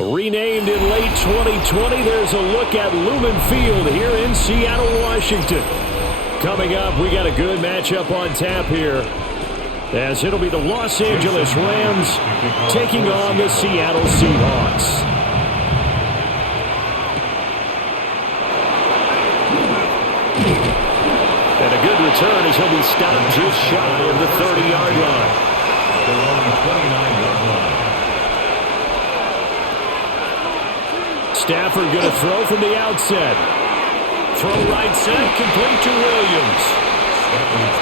Renamed in late 2020, there's a look at Lumen Field here in Seattle, Washington. Coming up, we got a good matchup on tap here, as it'll be the Los Angeles Rams taking on the Seattle Seahawks. And a good return as he'll be stopped just shy of the 30-yard line. Stafford going to throw from the outset. Throw right side, complete to Williams.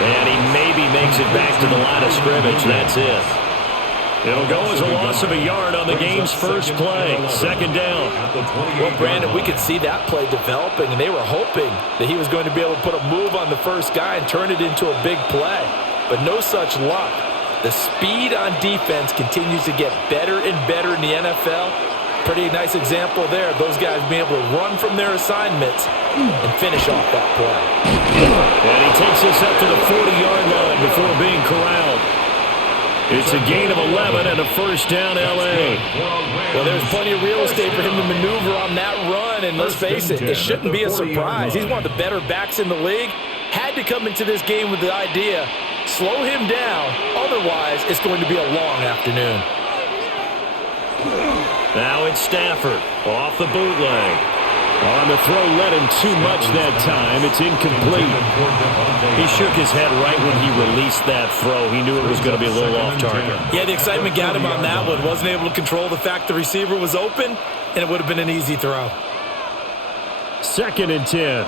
And he maybe makes it back to the line of scrimmage. That's it. It'll go as a loss of a yard on the game's first play. Second down. Well, Brandon, we could see that play developing, and they were hoping that he was going to be able to put a move on the first guy and turn it into a big play. But no such luck. The speed on defense continues to get better and better in the NFL. Pretty nice example there. Those guys being able to run from their assignments and finish off that play. And he takes us up to the 40-yard line before being corralled. It's a gain of 11 and a first down, L.A. Well, there's plenty of real estate for him to maneuver on that run, and let's face it, it shouldn't be a surprise. He's one of the better backs in the league. Had to come into this game with the idea, slow him down, otherwise it's going to be a long afternoon. Now it's Stafford off the bootleg. On the throw, led him too much that time. It's incomplete. He shook his head right when he released that throw. He knew it was going to be a little off target. Yeah, the excitement got him on that one. Wasn't able to control the fact the receiver was open, and it would have been an easy throw. Second and 10.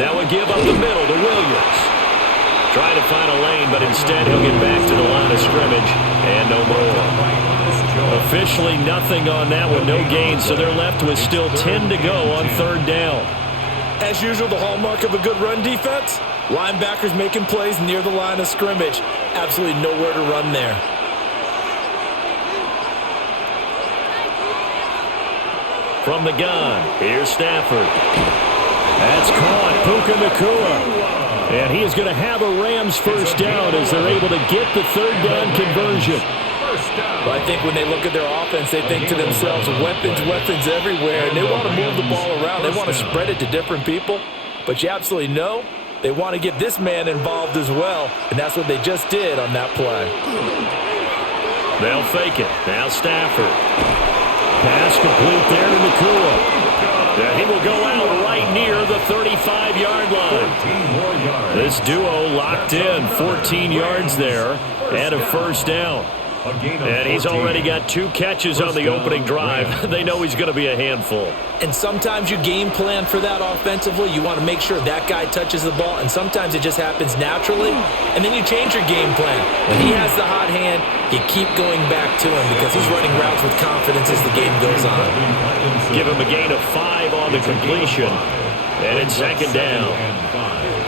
Now a give up the middle to Williams. Trying to find a lane, but instead he'll get back to the line of scrimmage and no more. Officially nothing on that one, no gain, so they're left with still 10 to go on third down. As usual, the hallmark of a good run defense, linebackers making plays near the line of scrimmage. Absolutely nowhere to run there. From the gun, here's Stafford. That's caught, Puka Nacua. And he is going to have a Rams first down as they're able to get the third down conversion. Well, I think when they look at their offense, they think to themselves, weapons everywhere, and they want to move the ball around. They want to spread it to different people. But you absolutely know they want to get this man involved as well, and that's what they just did on that play. They'll fake it. Now Stafford. Pass complete there to Nacua. He will go out right near the 35-yard line. This duo locked in, 14 yards there, and a first down. And he's already got 2 catches on the opening drive. They know he's going to be a handful. And sometimes you game plan for that offensively. You want to make sure that guy touches the ball, and sometimes it just happens naturally. And then you change your game plan. When he has the hot hand, you keep going back to him because he's running routes with confidence as the game goes on. Give him a gain of 5 on the completion. And it's second down.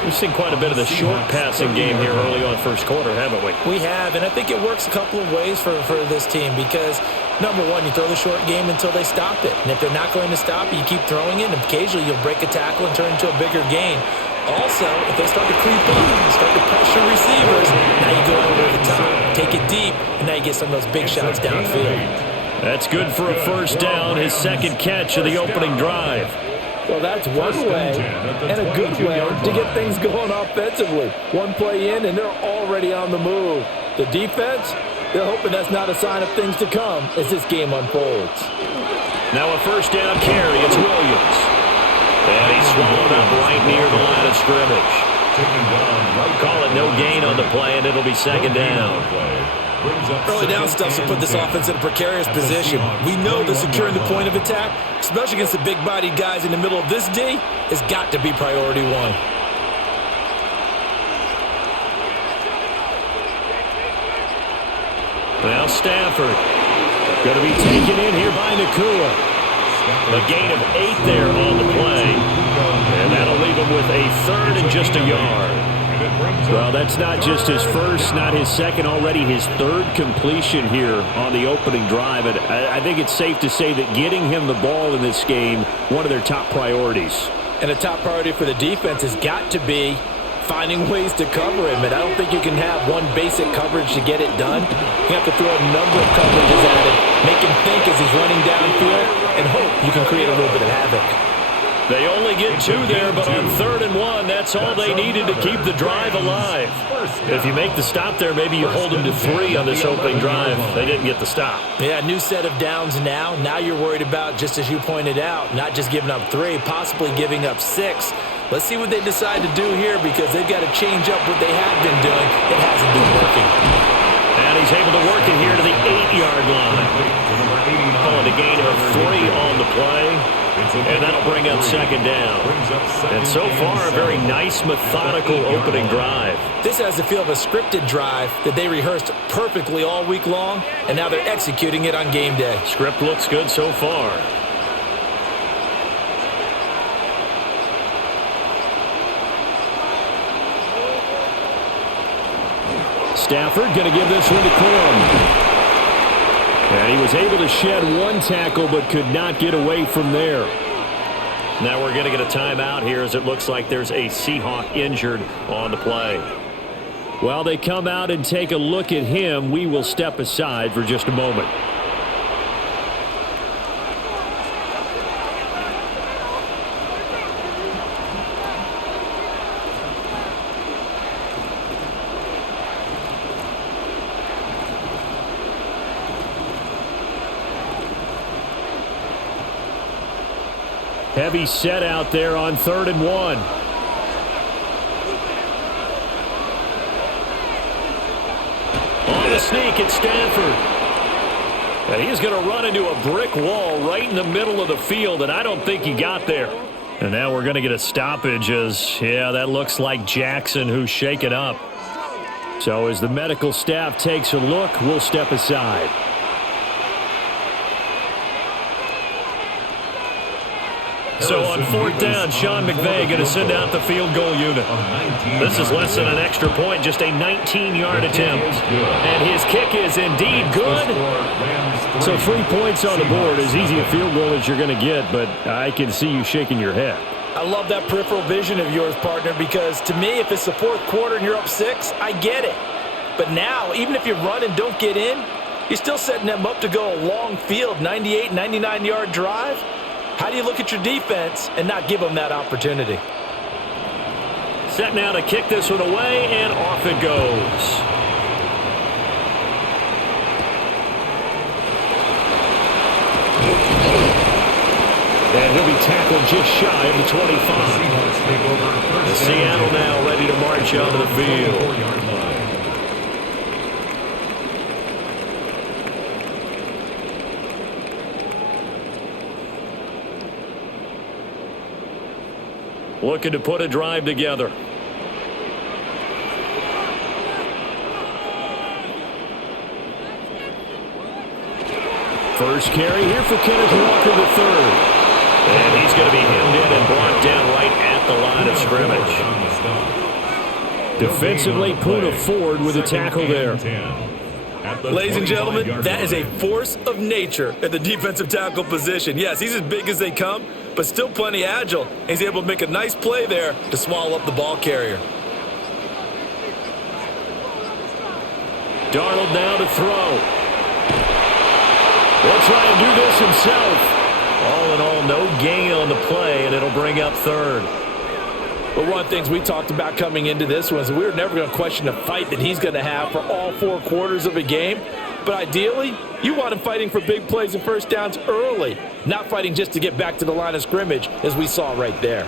We've seen quite a bit of the short passing game here early on first quarter, haven't we? We have, and I think it works a couple of ways for this team because, number one, you throw the short game until they stop it. And if they're not going to stop it, you keep throwing it, and occasionally you'll break a tackle and turn into a bigger gain. Also, if they start to creep up, start to pressure receivers, now you go over the top, take it deep, and now you get some of those big shots downfield. That's good for a first down, his second catch of the opening drive. Well, that's one way and a good way to get things going offensively. One play in, and they're already on the move. The defense, they're hoping that's not a sign of things to come as this game unfolds. Now a first down carry. It's Williams. And he's swallowed up right near the line of scrimmage. Call it no gain on the play, and it'll be second down. Early down stuff to put this offense in a precarious position. We know that securing the point of attack, especially against the big-bodied guys in the middle of this D, has got to be priority one. Now Stafford going to be taken in here by Nacua. A gain of 8 there on the play. And that'll leave him with a third and just a yard. Well, that's not just his first, not his second, already his third completion here on the opening drive. And I think it's safe to say that getting him the ball in this game, one of their top priorities. And a top priority for the defense has got to be finding ways to cover him. And I don't think you can have one basic coverage to get it done. You have to throw a number of coverages at him, make him think as he's running downfield, and hope you can create a little bit of havoc. They only get 2 there, but on 3rd and 1, that's all they needed to keep the drive alive. If you make the stop there, maybe you hold them to 3 on this opening drive. They didn't get the stop. Yeah, new set of downs now. Now you're worried about, just as you pointed out, not just giving up 3, possibly giving up 6. Let's see what they decide to do here, because they've got to change up what they have been doing. It hasn't been working. And he's able to work it here to the 8-yard line. Calling a gain of 3 on the play. And that'll bring up 2nd down. And so far, a very nice, methodical opening drive. This has the feel of a scripted drive that they rehearsed perfectly all week long, and now they're executing it on game day. Script looks good so far. Stafford going to give this one to Corum. And he was able to shed 1 tackle but could not get away from there. Now we're going to get a timeout here as it looks like there's a Seahawk injured on the play. While they come out and take a look at him, we will step aside for just a moment. Heavy set out there on 3rd and 1. On the sneak, it's Stanford. And he's going to run into a brick wall right in the middle of the field, and I don't think he got there. And now we're going to get a stoppage as, yeah, that looks like Jackson who's shaken up. So as the medical staff takes a look, we'll step aside. So on 4th down, Sean McVay going to send out the field goal unit. This is less than an extra point, just a 19-yard attempt. And his kick is indeed good. So 3 points on the board, as easy a field goal as you're going to get, but I can see you shaking your head. I love that peripheral vision of yours, partner, because to me, if it's the 4th quarter and you're up 6, I get it. But now, even if you run and don't get in, you're still setting them up to go a long field, 98, 99-yard drive. How do you look at your defense and not give them that opportunity? Set now to kick this one away, and off it goes. And he'll be tackled just shy of the 25. The Seattle now ready to march onto the field. Looking to put a drive together. First carry here for Kenneth Walker III. And he's going to be hemmed in and brought down right at the line of scrimmage. Defensively, Poona Ford with a tackle there. Ladies and gentlemen, that is a force of nature at the defensive tackle position. Yes, he's as big as they come, but still plenty agile. He's able to make a nice play there to swallow up the ball carrier. Darnold now to throw. He'll try and do this himself. All in all, no gain on the play, and it'll bring up 3rd. But one of the things we talked about coming into this was we were never going to question the fight that he's going to have for all 4 quarters of a game. But ideally, you want him fighting for big plays and first downs early, not fighting just to get back to the line of scrimmage, as we saw right there.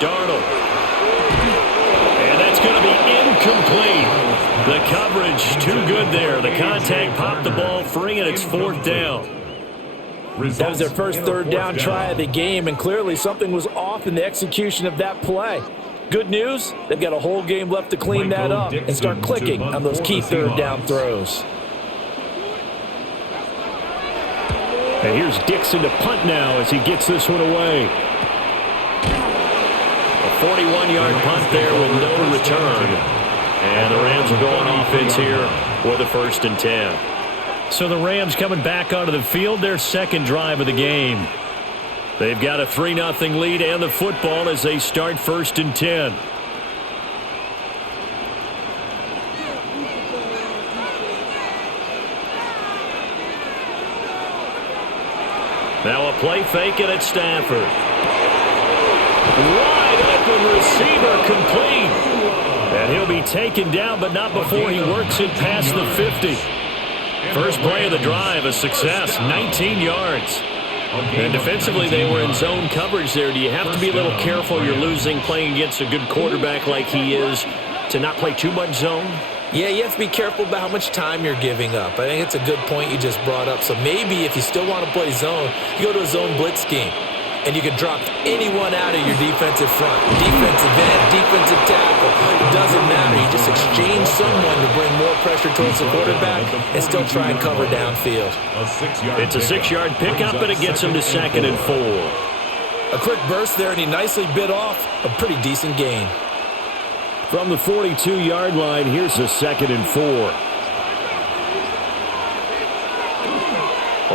Darnold. And that's going to be incomplete. The coverage too good there. The contact popped the ball free, and it's 4th down. That was their first 3rd down try of the game, and clearly something was off in the execution of that play. Good news, they've got a whole game left to clean that up and start clicking on those key 3rd down throws. And here's Dixon to punt now as he gets this one away. A 41-yard punt there with no return. And the Rams will go on offense here with a 1st and 10. So the Rams coming back onto the field, their 2nd drive of the game. They've got a 3-0 lead and the football as they start 1st and 10. Now a play fake and it's Stafford. Wide open receiver complete. And he'll be taken down, but not before he works it past the 50. First play of the drive, a success, 19 yards. And defensively, they were in zone coverage there. Do you have to be a little careful? You're losing playing against a good quarterback like he is to not play too much zone? Yeah, you have to be careful about how much time you're giving up. I think it's a good point you just brought up. So maybe if you still want to play zone, you go to a zone blitz scheme. And you can drop anyone out of your defensive front. Defensive end, defensive tackle. It doesn't matter. You just exchange someone to bring more pressure towards the quarterback and still try and cover downfield. It's a 6-yard pickup, and it gets him to 2nd and 4. A quick burst there, and he nicely bit off a pretty decent gain. From the 42-yard line, here's a 2nd and 4.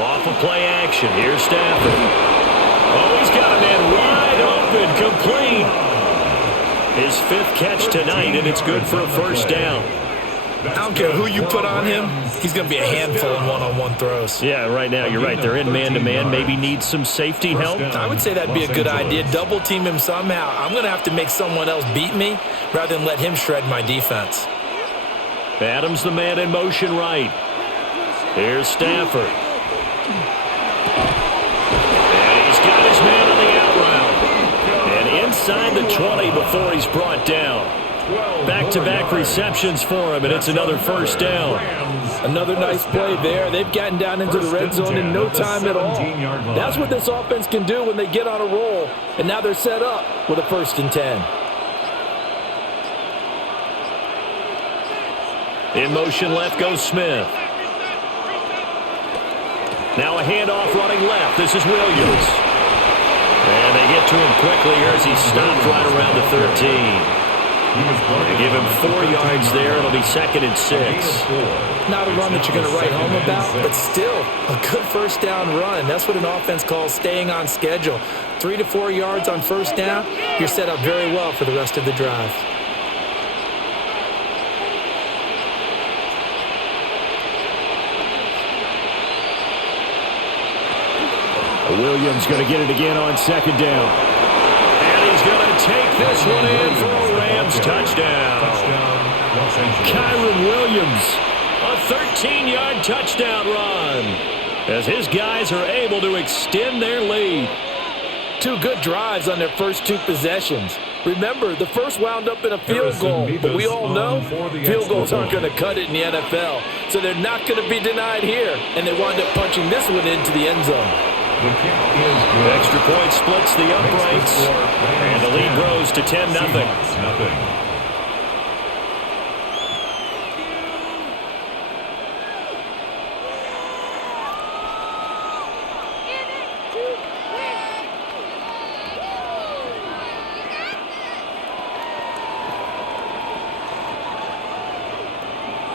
Off of play action, here's Stafford. Oh, he's got a man wide open, complete. His 5th catch tonight, and it's good for a 1st down. I don't care who you put on him, he's going to be a handful in one-on-one throws. Yeah, right now, you're right. They're in man-to-man. Maybe needs some safety help. I would say that'd be a good idea. Double team him somehow. I'm going to have to make someone else beat me rather than let him shred my defense. Adams the man in motion right. Here's Stafford. Got his man on the out route. And inside the 20 before he's brought down. Back-to-back receptions for him, and it's another 1st down. Another nice play there. They've gotten down into the red zone in no time at all. That's what this offense can do when they get on a roll. And now they're set up with a 1st and 10. In motion left goes Smith. Now a handoff running left. This is Williams. And they get to him quickly here as he stopped right around the 13. They give him 4 yards there. It'll be 2nd and 6. Not a run that you're going to write home about, but still a good 1st down run. That's what an offense calls staying on schedule. 3 to 4 yards on 1st down, you're set up very well for the rest of the drive. Williams going to get it again on 2nd down. And he's going to take this one in for a Rams touchdown. Kyron Williams, a 13-yard touchdown run, as his guys are able to extend their lead. 2 good drives on their first 2 possessions. Remember, the first wound up in a field goal, but we all know field goals aren't going to cut it in the NFL, so they're not going to be denied here, and they wound up punching this one into the end zone. Extra point splits the uprights, and the lead grows to 10-0.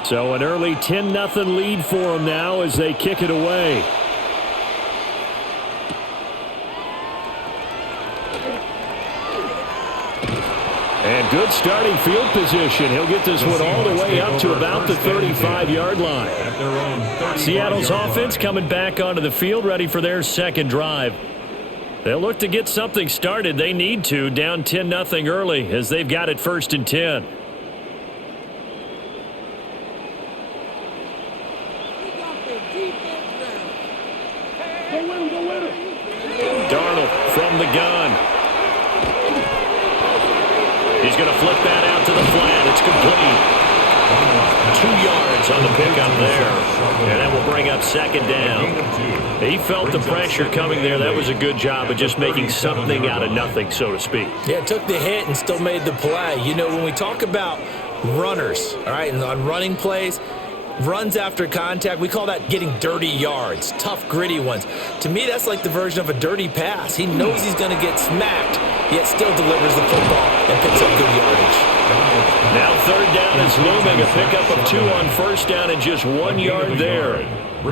So an early 10-0 lead for them now as they kick it away. And good starting field position. He'll get this one all the way up to about the 35-yard line. Seattle's offense coming back onto the field, ready for their 2nd drive. They'll look to get something started. They need to, down 10-0 early, as they've got it 1st and 10. Darnold from the gun. He's going to flip that out to the flat. It's complete. 2 yards on the pickup there. And that will bring up 2nd down. He felt the pressure coming there. That was a good job of just making something out of nothing, so to speak. Yeah, took the hit and still made the play. You know, when we talk about runners, all right, and on running plays, runs after contact, we call that getting dirty yards, tough, gritty ones. To me, that's like the version of a dirty pass. He knows he's going to get smacked, yet still delivers the football and picks up good yardage. Now third down is looming. A pickup of 2 on first down and just 1 yard there.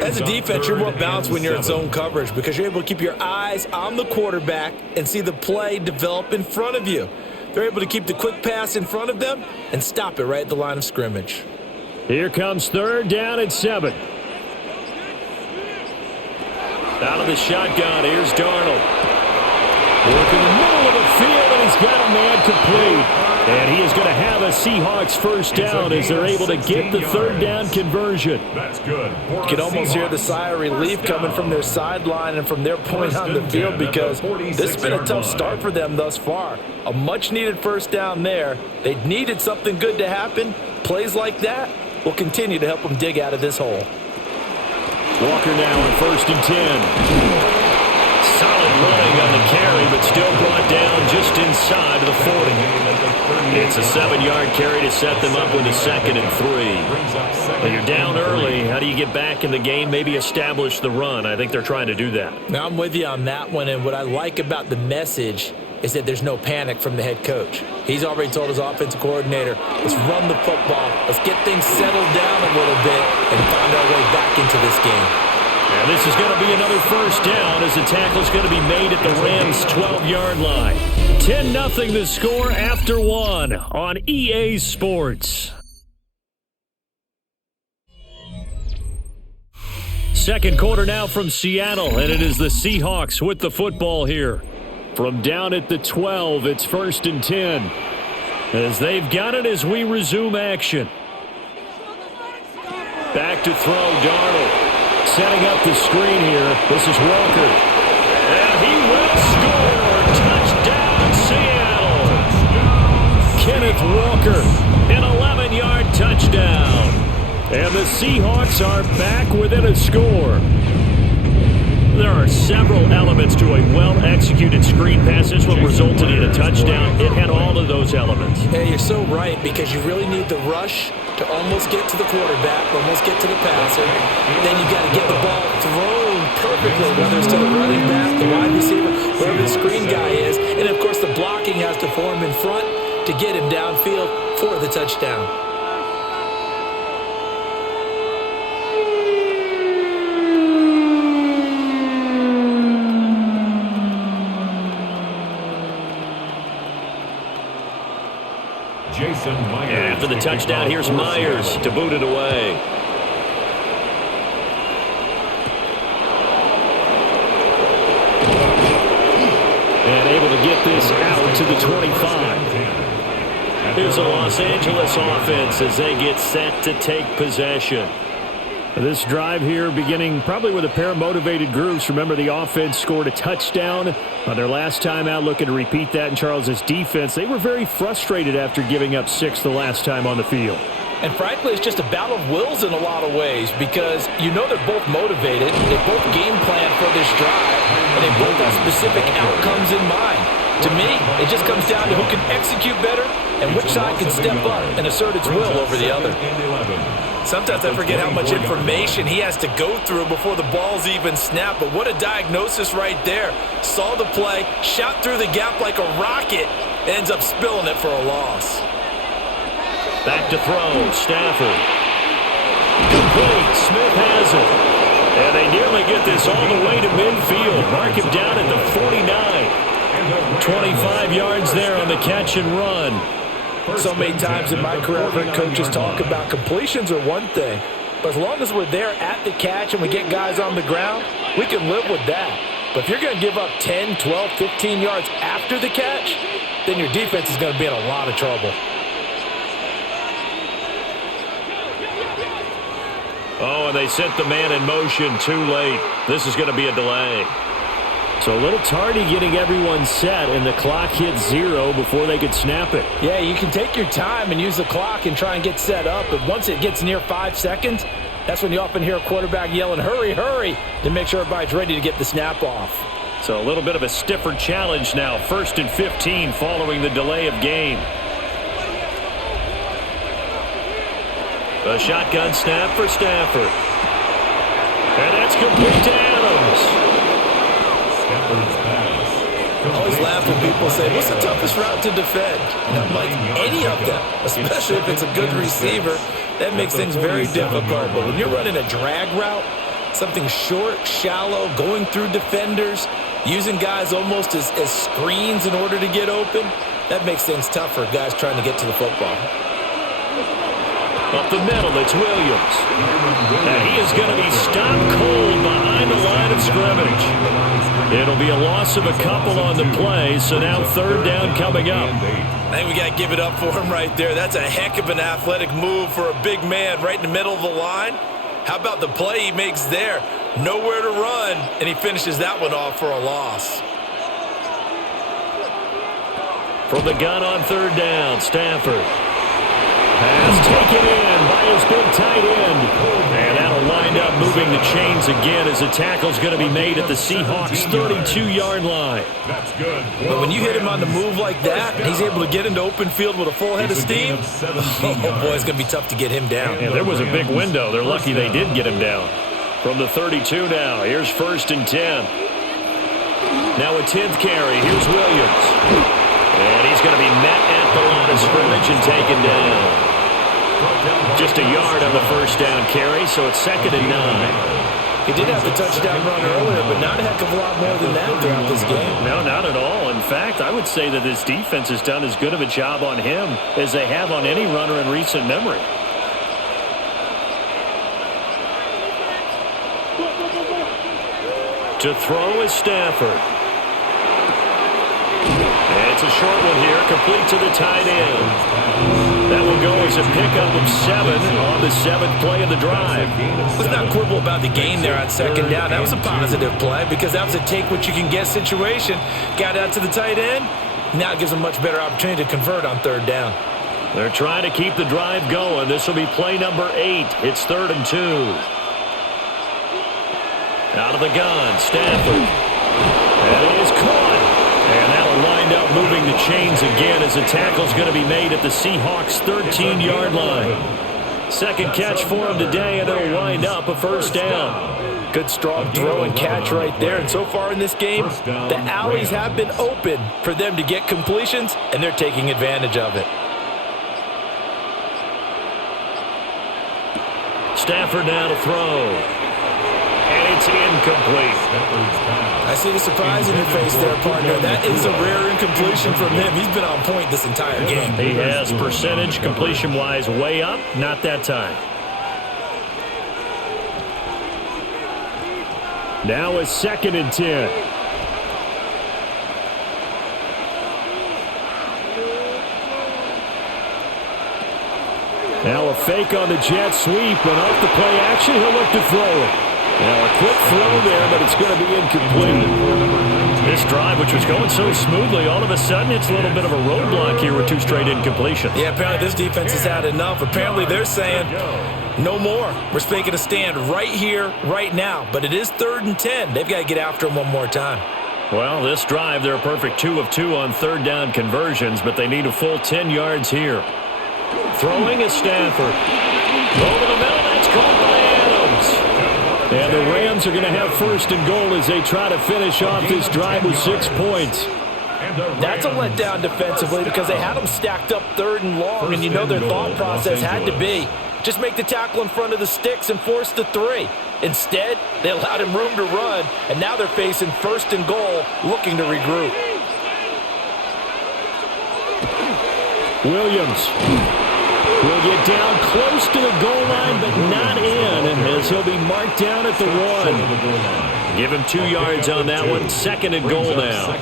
As a defense, you're more balanced when you're in zone coverage because you're able to keep your eyes on the quarterback and see the play develop in front of you. They're able to keep the quick pass in front of them and stop it right at the line of scrimmage. Here comes third down and 7. Out of the shotgun, here's Darnold. Working the middle of the field, and he's got a man complete. And he is going to have a Seahawks first down as they're able to get the third down conversion. That's good. You can almost hear the sigh of relief coming from their sideline and from their point on the field because this has been a tough start for them thus far. A much-needed first down there. They needed something good to happen. Plays like that will continue to help them dig out of this hole. Walker now on first and 10. Solid running on the carry, but still brought down just inside of the 40. It's a 7-yard carry to set them up with a 2nd and 3. Well, you're down early. How do you get back in the game? Maybe establish the run. I think they're trying to do that. Now, I'm with you on that one, and what I like about the message is that there's no panic from the head coach. He's already told his offensive coordinator, let's run the football, let's get things settled down a little bit, and find our way back into this game. And this is going to be another first down as the tackle is going to be made at the Rams' 12-yard line. 10-0 the score after 1 on EA Sports. Second quarter now from Seattle, and it is the Seahawks with the football here. From down at the 12, it's first and 10. As they've got it as we resume action. Back to throw, Darnold. Setting up the screen here. This is Walker. And he will score. Touchdown, Seattle. Kenneth Walker, an 11-yard touchdown. And the Seahawks are back within a score. There are several elements to a well-executed screen pass. This one resulted in a touchdown. It had all of those elements. Hey, you're so right because you really need the rush to almost get to the quarterback, almost get to the passer. Then you got to get the ball thrown perfectly, whether it's to the running back, the wide receiver, wherever the screen guy is. And, of course, the blocking has to form in front to get him downfield for the touchdown. After the touchdown, here's Myers to boot it away. And able to get this out to the 25. Here's the Los Angeles offense as they get set to take possession. This drive here beginning probably with a pair of motivated groups. Remember, the offense scored a touchdown on their last time out, looking to repeat that in Charles' defense. They were very frustrated after giving up 6 the last time on the field. And frankly, it's just a battle of wills in a lot of ways because you know they're both motivated, they both game plan for this drive, and they both have specific outcomes in mind. To me, it just comes down to who can execute better and which side can step up and assert its will over the other. Sometimes I forget how much information he has to go through before the ball's even snapped, but what a diagnosis right there. Saw the play, shot through the gap like a rocket, ends up spilling it for a loss. Back to throw, Stafford. Complete, Smith has it. And they nearly get this all the way to midfield. Mark him down at the 49. 25 yards there on the catch and run. So many times in my career, I've heard coaches talk about completions are one thing, but as long as we're there at the catch and we get guys on the ground, we can live with that. But if you're going to give up 10, 12, 15 yards after the catch, then your defense is going to be in a lot of trouble. Oh, and they sent the man in motion too late. This is going to be a delay. So a little tardy getting everyone set, and the clock hit 0 before they could snap it. Yeah, you can take your time and use the clock and try and get set up, but once it gets near 5 seconds, that's when you often hear a quarterback yelling, hurry, hurry, to make sure everybody's ready to get the snap off. So a little bit of a stiffer challenge now. 1st and 15 following the delay of game. A shotgun snap for Stafford. And that's complete to Adams. Always laugh laugh when people say, what's the toughest route to defend? And I'm like, any of them, especially if it's a good receiver. That makes things very difficult. But when you're running a drag route, something short, shallow, going through defenders, using guys almost as screens in order to get open, that makes things tough for guys trying to get to the football. Up the middle, it's Williams. And he is going to be stopped cold behind the line of scrimmage. It'll be a loss of a couple on the play, so now third down coming up. I think we got to give it up for him right there. That's a heck of an athletic move for a big man right in the middle of the line. How about the play he makes there? Nowhere to run, and he finishes that one off for a loss. From the gun on third down, Stafford. Pass taken in by his big tight end. And that'll wind up moving the chains again as the tackle's going to be made at the Seahawks' 32-yard line. That's good. But when you hit him on the move like that, he's able to get into open field with a full head of steam. Oh, boy, it's going to be tough to get him down. Yeah, there was a big window. They're lucky they did get him down. From the 32 now, here's 1st and 10. Now a 10th carry. Here's Williams. And he's going to be met at the line of scrimmage and taken down. Just a yard on the first down carry, so it's 2nd and 9. He did have the touchdown run earlier, but not a heck of a lot more than that throughout this game. No, not at all. In fact, I would say that this defense has done as good of a job on him as they have on any runner in recent memory. To throw is Stafford. And it's a short one here, complete to the tight end. That will go as a pickup of 7 on the 7th play of the drive. Let's not quibble about the gain there on 2nd down. That was a positive play because that was a take-what-you-can-get situation. Got out to the tight end. Now it gives them a much better opportunity to convert on 3rd down. They're trying to keep the drive going. This will be play number 8. It's 3rd and 2. Out of the gun, Stafford. And he is caught. And that'll wind up moving the chains again as the tackle's going to be made at the Seahawks' 13-yard line. Second catch for him today, and it'll wind up a 1st down. Good strong throw and catch right there. And so far in this game, the alleys have been open for them to get completions, and they're taking advantage of it. Stafford now to throw. And it's incomplete. I see the surprise in your face there, partner. That is a rare incompletion from him. He's been on point this entire game. He has percentage completion-wise way up. Not that time. Now it's 2nd and 10. Now a fake on the jet sweep, and off the play action, he'll look to throw it. Now a quick throw there, but it's going to be incomplete. This drive, which was going so smoothly, all of a sudden it's a little bit of a roadblock here with 2 straight incompletions. Yeah, apparently this defense has had enough. Apparently they're saying, no more. We're making a stand right here, right now. But it is 3rd and 10. They've got to get after him one more time. Well, this drive, they're a perfect 2 of 2 on 3rd down conversions, but they need a full 10 yards here. Throwing is Stafford. Over the middle, that's caught by Adams. And the Rams are going to have 1st and goal as they try to finish off this drive with 6 points. That's a letdown defensively because they had them stacked up 3rd and long, and you know their thought process had to be just make the tackle in front of the sticks and force the 3. Instead, they allowed him room to run, and now they're facing 1st and goal, looking to regroup. Williams will get down close to the goal line, but not in, as he'll be marked down at the 1. Give him 2 yards on that one. 2nd and goal now.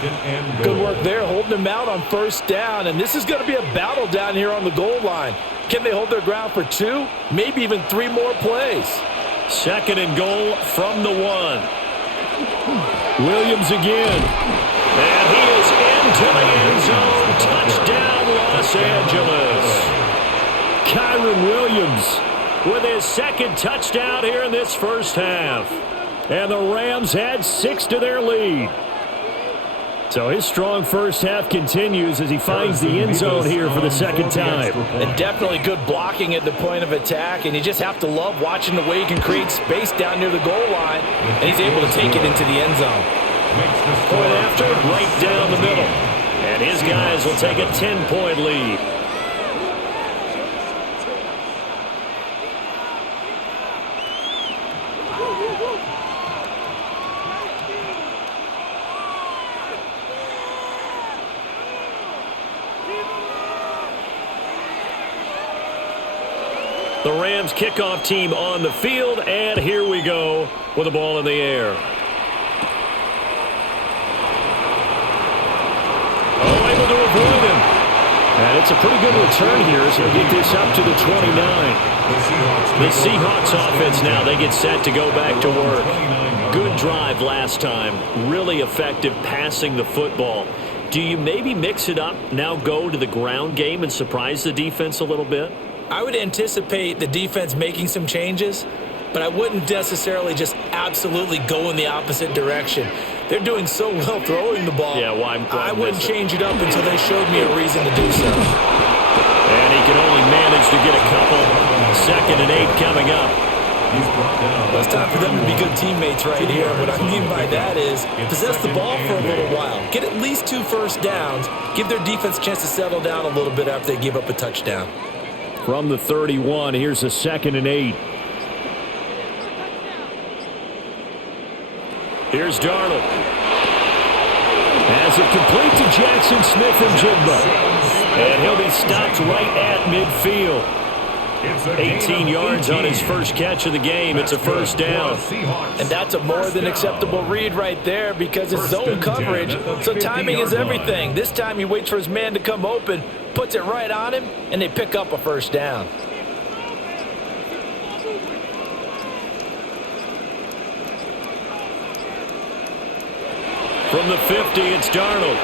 Good work there, holding him out on 1st down, and this is going to be a battle down here on the goal line. Can they hold their ground for 2, maybe even 3 more plays? 2nd and goal from the 1. Williams again. And he is into the end zone. Touchdown, Los Angeles. Kyron Williams with his 2nd touchdown here in this first half. And the Rams had 6 to their lead. So his strong first half continues as he finds the end zone here for the 2nd time. And definitely good blocking at the point of attack, and you just have to love watching the way he can create space down near the goal line, and he's able to take it into the end zone. Point after, right down the middle. And his guys will take a 10-point lead. The Rams kickoff team on the field, and here we go with the ball in the air. Oh, able to avoid him. And it's a pretty good return here as he'll get this up to the 29. The Seahawks offense now, they get set to go back to work. Good drive last time. Really effective passing the football. Do you maybe mix it up, now go to the ground game and surprise the defense a little bit? I would anticipate the defense making some changes, but I wouldn't necessarily just absolutely go in the opposite direction. They're doing so well throwing the ball. Yeah, I wouldn't change it up until they showed me a reason to do so. And he can only manage to get a couple. 2nd and 8 coming up. Well, it's time for them to be good teammates right here. What I mean by that is possess the ball for a little while. Get at least 2 first downs. Give their defense a chance to settle down a little bit after they give up a touchdown. From the 31, here's a 2nd and 8. Here's Darnold. Has it complete to Jackson Smith-Njigba. And he'll be stopped right at midfield. 18 yards on his first catch of the game. It's a first down. And that's a more than acceptable read right there because it's zone coverage, so timing is everything. This time he waits for his man to come open, puts it right on him, and they pick up a first down. From the 50, it's Darnold.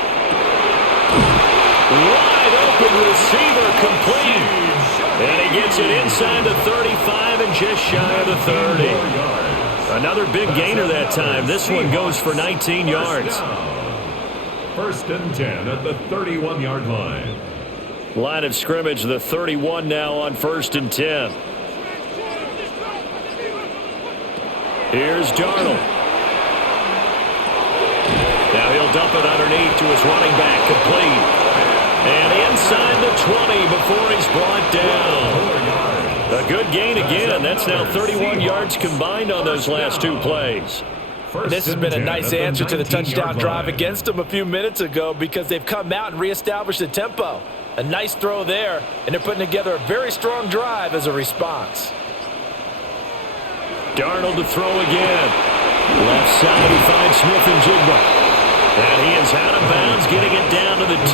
Wide open receiver complete. And he gets it inside the 35 and just shy of the 30. Another big gainer that time. This one goes for 19 yards. 1st and 10 at the 31-yard line. Line of scrimmage, the 31 now on 1st and 10. Here's Darnold. Now he'll dump it underneath to his running back, complete. And inside the 20 before he's brought down. A good gain again. That's now 31 yards combined on those last 2 plays. This has been a nice answer to the touchdown drive against them a few minutes ago because they've come out and reestablished the tempo. A nice throw there, and they're putting together a very strong drive as a response. Darnold to throw again. Left side, he finds Smith-Njigba. And he is out of bounds, getting it down to the 10.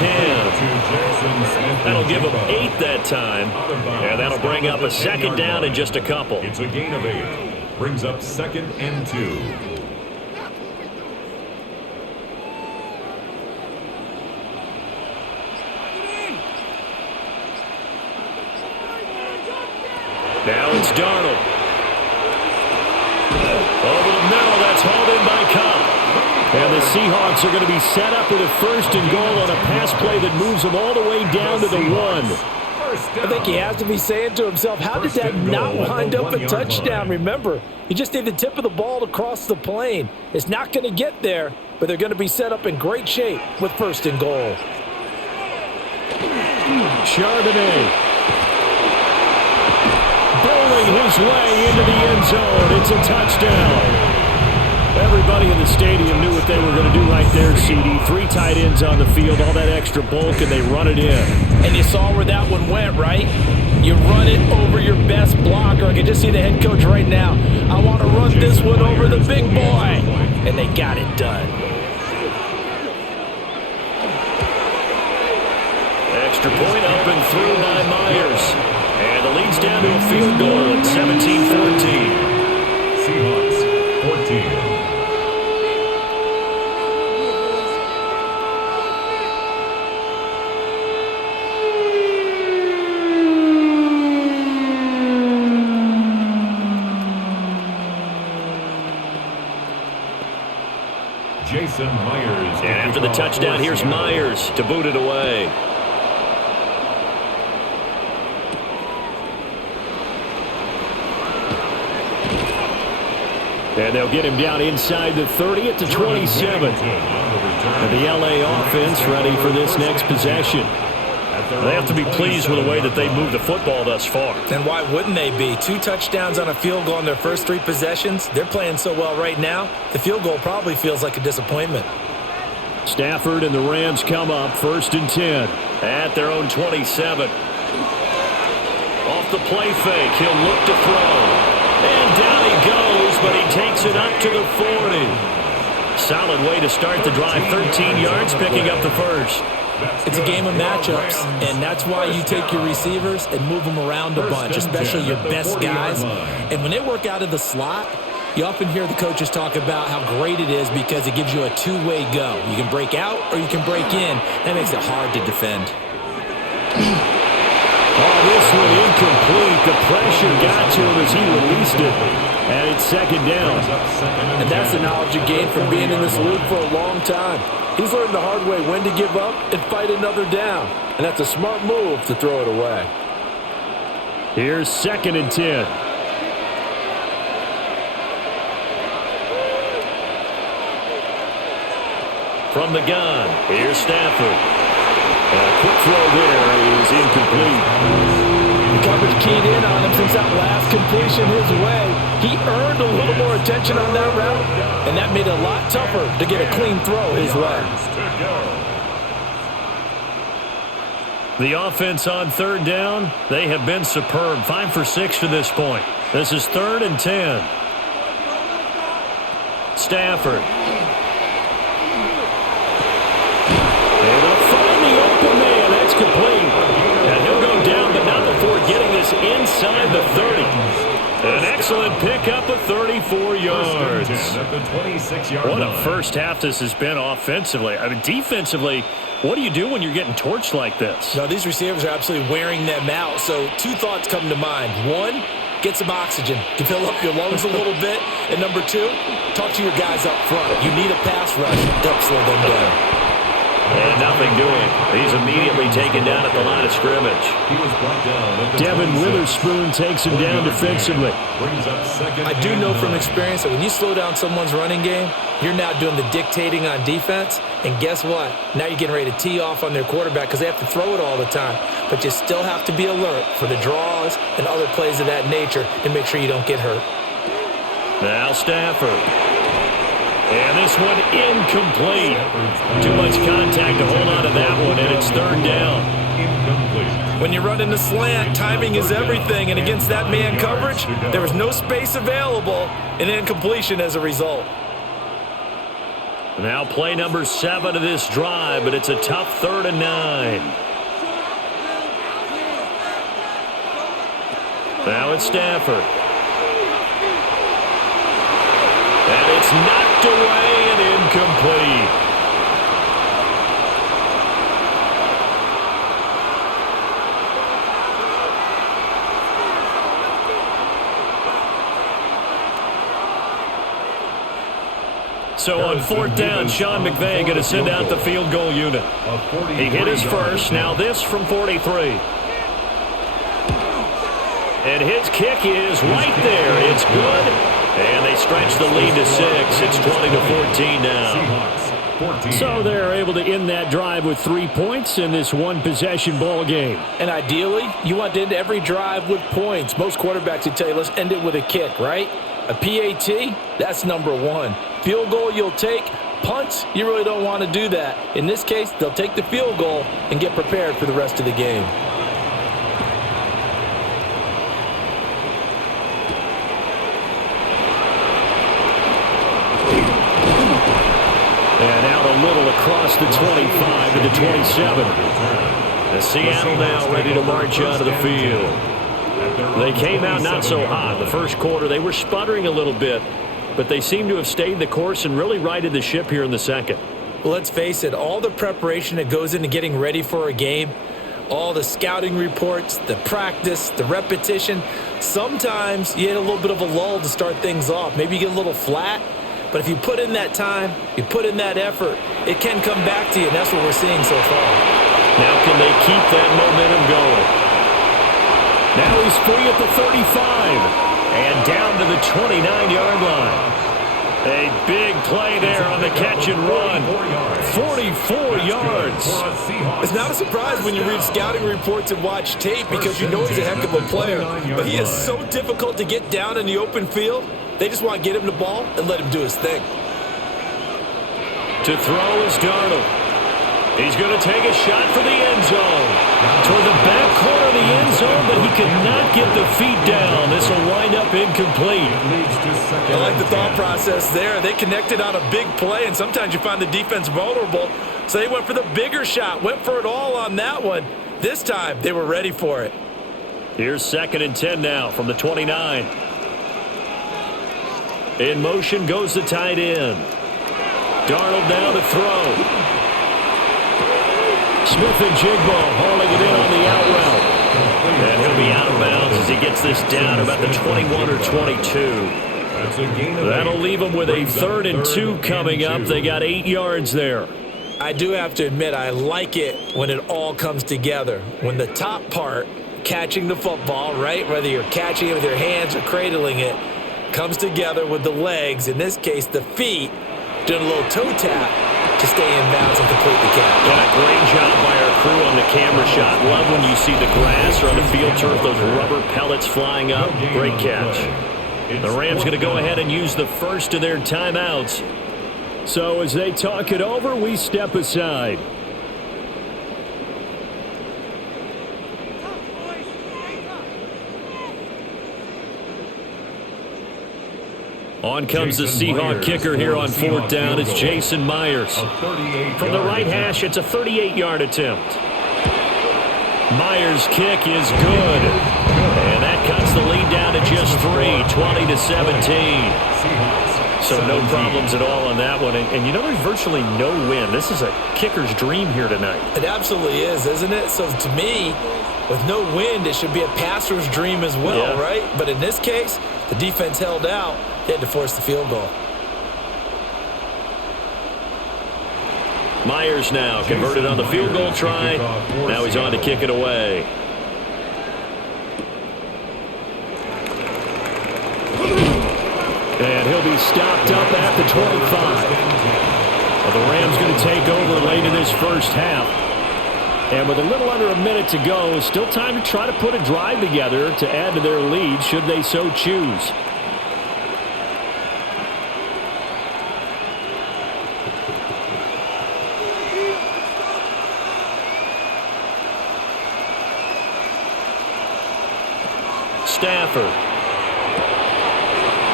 That'll give him 8 that time. And that'll bring up a 2nd down in just a couple. It's a gain of 8. Brings up 2nd and 2. Now it's Darnold. Over the middle, that's hauled in by Cobb. And the Seahawks are going to be set up with a 1st and goal on a pass play that moves them all the way down to the 1. I think he has to be saying to himself, how did that not wind up a touchdown? Remember, he just need the tip of the ball to cross the plane. It's not going to get there, but they're going to be set up in great shape with 1st and goal. Charbonnet. Bowling his way into the end zone. It's a touchdown. Everybody in the stadium knew what they were going to do right there, CD. 3 tight ends on the field, all that extra bulk, and they run it in. And you saw where that one went, right? You run it over your best blocker. I can just see the head coach right now. I want to run this one over the big boy. And they got it done. Extra point up and through by Myers. And the lead's down to a field goal at 17-14. Seahawks, 14. Jason Myers. And after the touchdown, here's Myers to boot it away. And they'll get him down inside the 30 at the 27. And the LA offense ready for this next possession. They have to be pleased with the way that they moved the football thus far. And why wouldn't they be? 2 touchdowns on a field goal in their first 3 possessions. They're playing so well right now, the field goal probably feels like a disappointment. Stafford and the Rams come up 1st and 10 at their own 27. Off the play fake, he'll look to throw. And down he goes, but he takes it up to the 40. Solid way to start the drive, 13 yards, picking up the first. It's a game of matchups, and that's why you take your receivers and move them around a bunch, especially your best guys. And when they work out of the slot, you often hear the coaches talk about how great it is because it gives you a 2-way go. You can break out or you can break in. That makes it hard to defend. Oh, this one incomplete. The pressure got to him as he released it. And it's 2nd down. And that's the knowledge you gain from being in this league for a long time. He's learned the hard way when to give up and fight another down. And that's a smart move to throw it away. Here's 2nd and 10. From the gun, here's Stafford. A quick throw there is incomplete. The coverage keyed in on him since that last completion his way. He earned a little more attention on that route, and that made it a lot tougher to get a clean throw his way. The offense on 3rd down, they have been superb. 5 for 6 to this point. This is 3rd and 10. Stafford. Able to find the open man. That's complete. And he'll go down, but not before getting this inside the 30. An excellent pickup of 34 yards. What a first half this has been offensively. I mean, defensively, what do you do when you're getting torched like this? No, these receivers are absolutely wearing them out. So 2 thoughts come to mind. 1, get some oxygen to fill up your lungs a little bit. And number 2, talk to your guys up front. You need a pass rush to help slow them down. And nothing doing. He's immediately taken down at the line of scrimmage. Devin Witherspoon takes him down defensively. I do know from experience that when you slow down someone's running game, you're now doing the dictating on defense. And guess what? Now you're getting ready to tee off on their quarterback because they have to throw it all the time. But you still have to be alert for the draws and other plays of that nature and make sure you don't get hurt. Now Stafford. And this one incomplete. Too much contact to hold on to that one, and it's 3rd down. When you run in the slant, timing is everything, and against that man coverage, there was no space available, and incompletion as a result. Now play number 7 of this drive, but it's a tough 3rd and 9. Now it's Stafford. And it's knocked away and incomplete. So on 4th down, Sean McVay going to send out the field goal unit. He hit his first. Now this from 43. And his kick is right there. It's good. And they stretch the lead to 6. It's 20-14 now. So they're able to end that drive with 3 points in this one-possession ball game. And ideally, you want to end every drive with points. Most quarterbacks would tell you, let's end it with a kick, right? A PAT, that's number 1. Field goal you'll take. Punts, you really don't want to do that. In this case, they'll take the field goal and get prepared for the rest of the game. And out a little across the 25 to the 27. And Seattle now ready to march out of the field. They came out not so hot. The first quarter, they were sputtering a little bit, but they seem to have stayed the course and really righted the ship here in the second. Well, let's face it, all the preparation that goes into getting ready for a game, all the scouting reports, the practice, the repetition, sometimes you hit a little bit of a lull to start things off. Maybe you get a little flat. But if you put in that time, you put in that effort, it can come back to you, and that's what we're seeing so far. Now can they keep that momentum going? Now he's free at the 35 and down to the 29-yard line. A big play there on the catch and run. 44 yards. It's not a surprise when you read scouting reports and watch tape because you know he's a heck of a player. But he is so difficult to get down in the open field. They just want to get him the ball and let him do his thing. To throw is Darnold. He's going to take a shot for the end zone. Toward the back corner of the end zone, but he could not get the feet down. This will wind up incomplete. I like the thought process there. They connected on a big play, and sometimes you find the defense vulnerable. So they went for the bigger shot, went for it all on that one. This time, they were ready for it. Here's 2nd and 10 now from the 29. In motion goes the tight end. Darnold now to throw. Smith-Njigba hauling it in on the out route. And he'll be out of bounds as he gets this down about the 21 or 22. That'll leave him with a 3rd and 2 coming up. They got 8 yards there. I do have to admit, I like it when it all comes together. When the top part, catching the football, right, whether you're catching it with your hands or cradling it, comes together with the legs, in this case the feet, doing a little toe tap to stay in bounds and complete the catch. Yeah, great job by our crew on the camera shot. Love when you see the grass or on the field turf, those rubber pellets flying up. Great catch. The Rams going to go ahead and use the first of their timeouts. So as they talk it over, we step aside. On comes the Seahawk kicker here on 4th down. It's Jason Myers. From the right hash, it's a 38-yard attempt. Myers' kick is good. And that cuts the lead down to just 3, 20-17. So no problems at all on that one. And you know there's virtually no wind. This is a kicker's dream here tonight. It absolutely is, isn't it? So to me, with no wind, it should be a passer's dream as well, right? But in this case, the defense held out. They had to force the field goal. Myers now converted on the field goal try. Now he's on to kick it away. And he'll be stopped up at the 25. Well, the Rams going to take over late in this first half. And with a little under a minute to go, still time to try to put a drive together to add to their lead should they so choose. Stafford.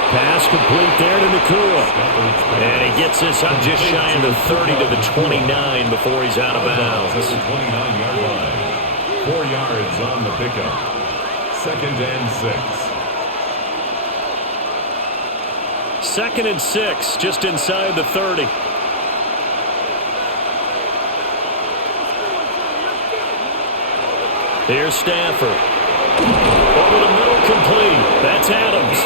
Pass complete there to Nakua. And he gets this up just shy of the 30 to the 29 before he's out of bounds. 29-yard line. 4 yards on the pickup. 2nd and 6. 2nd and 6, just inside the 30. Here's Stafford. Over the middle, complete. That's Adams.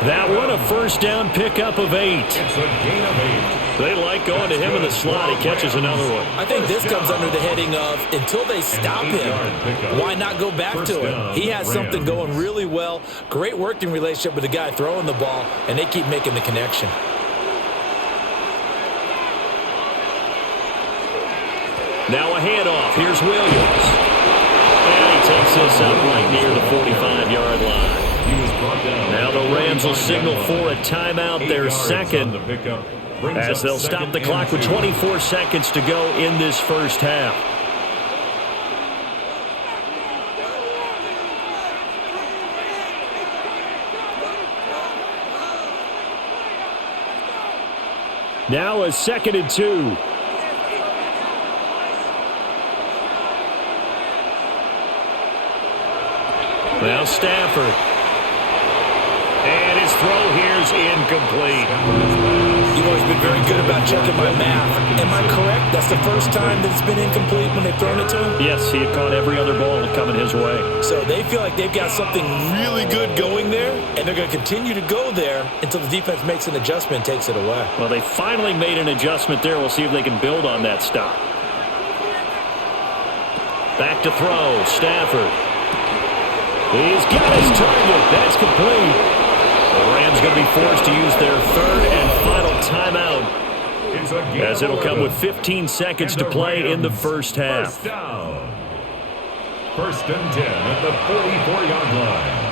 That one, a first down pickup of 8. It's a gain of 8. They like going to him in the slot. He catches another one. I think this comes under the heading of until they stop him, why not go back to him? He has something going really well. Great working relationship with the guy throwing the ball, and they keep making the connection. Now a handoff. Here's Williams. And he takes this up right near the 45-yard line. Now the Rams will signal for a timeout, their second, as they'll stop the clock with 24 seconds to go in this first half. Now a 2nd and 2. Now Stafford. And his throw here's incomplete. You've always been very good about checking my math. Am I correct? That's the first time that it's been incomplete when they've thrown it to him? Yes, he had caught every other ball coming his way. So they feel like they've got something really good going there, and they're going to continue to go there until the defense makes an adjustment and takes it away. Well, they finally made an adjustment there. We'll see if they can build on that stop. Back to throw. Stafford. He's got his target. That's complete. The Rams going to be forced to use their third and final timeout, as it'll come with 15 seconds to play in the first half. First and 10 at the 44-yard line.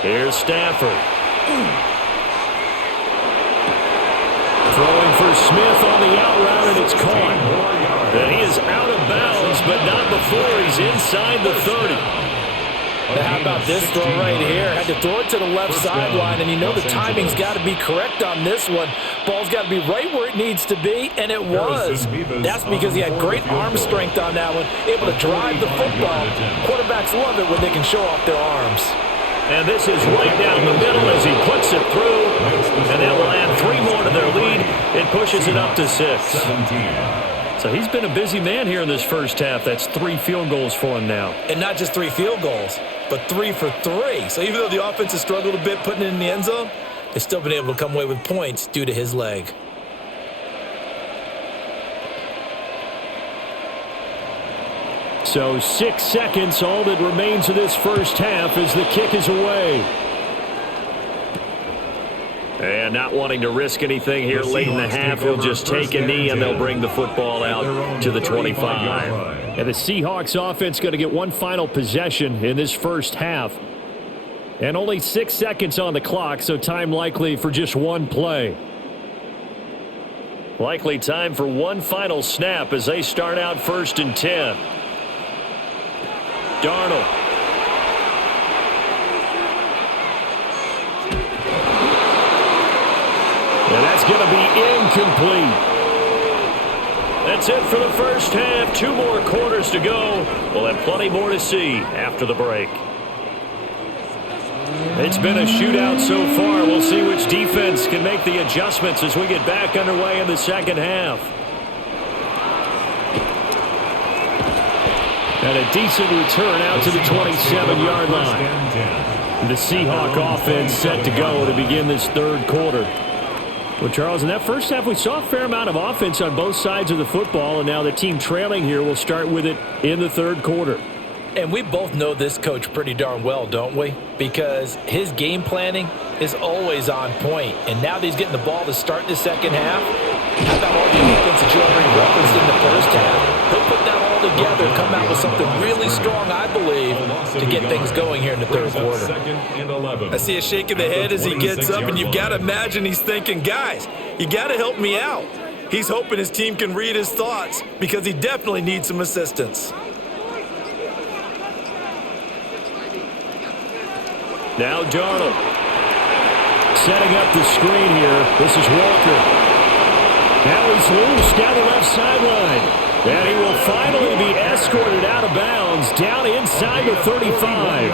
Here's Stafford. Throwing for Smith on the out route, and it's caught. And he is out of bounds, but not before he's inside the 30. Now, how about this throw right here? Had to throw it to the left sideline, and you know the timing's got to be correct on this one. Ball's got to be right where it needs to be, and it was. That's because he had great arm strength on that one, able to drive the football. Quarterbacks love it when they can show off their arms. And this is right down the middle as he puts it through. And that will add 3 more to their lead. It pushes it up to 6. So he's been a busy man here in this first half. That's 3 field goals for him now. And not just 3 field goals, but 3 for 3. So even though the offense has struggled a bit putting it in the end zone, they've still been able to come away with points due to his leg. So 6 seconds, all that remains of this first half as the kick is away. And not wanting to risk anything here late in the half, he'll just take a knee and they'll bring the football out to the 25. And the Seahawks offense going to get one final possession in this first half. And only 6 seconds on the clock, so time likely for just one play. Likely time for one final snap as they start out 1st and 10. Darnold. And that's going to be incomplete. That's it for the first half. 2 more quarters to go. We'll have plenty more to see after the break. It's been a shootout so far. We'll see which defense can make the adjustments as we get back underway in the second half. And a decent return out to the 27-yard line. The Seahawk offense set to go to begin this third quarter. Well, Charles, in that first half, we saw a fair amount of offense on both sides of the football, and now the team trailing here will start with it in the third quarter. And we both know this coach pretty darn well, don't we? Because his game planning is always on point. And now that he's getting the ball to start the second half, how about all the offense that you already referenced in the first half? He'll put that all together, come out with something really strong, I believe, to get things going here in the third quarter. I see a shake of the head as he gets up, and you've got to imagine he's thinking, guys, you got to help me out. He's hoping his team can read his thoughts because he definitely needs some assistance. Now Darnold. Setting up the screen here. This is Walker. Now he's loose down the left sideline. And he will finally be escorted out of bounds down inside the 35.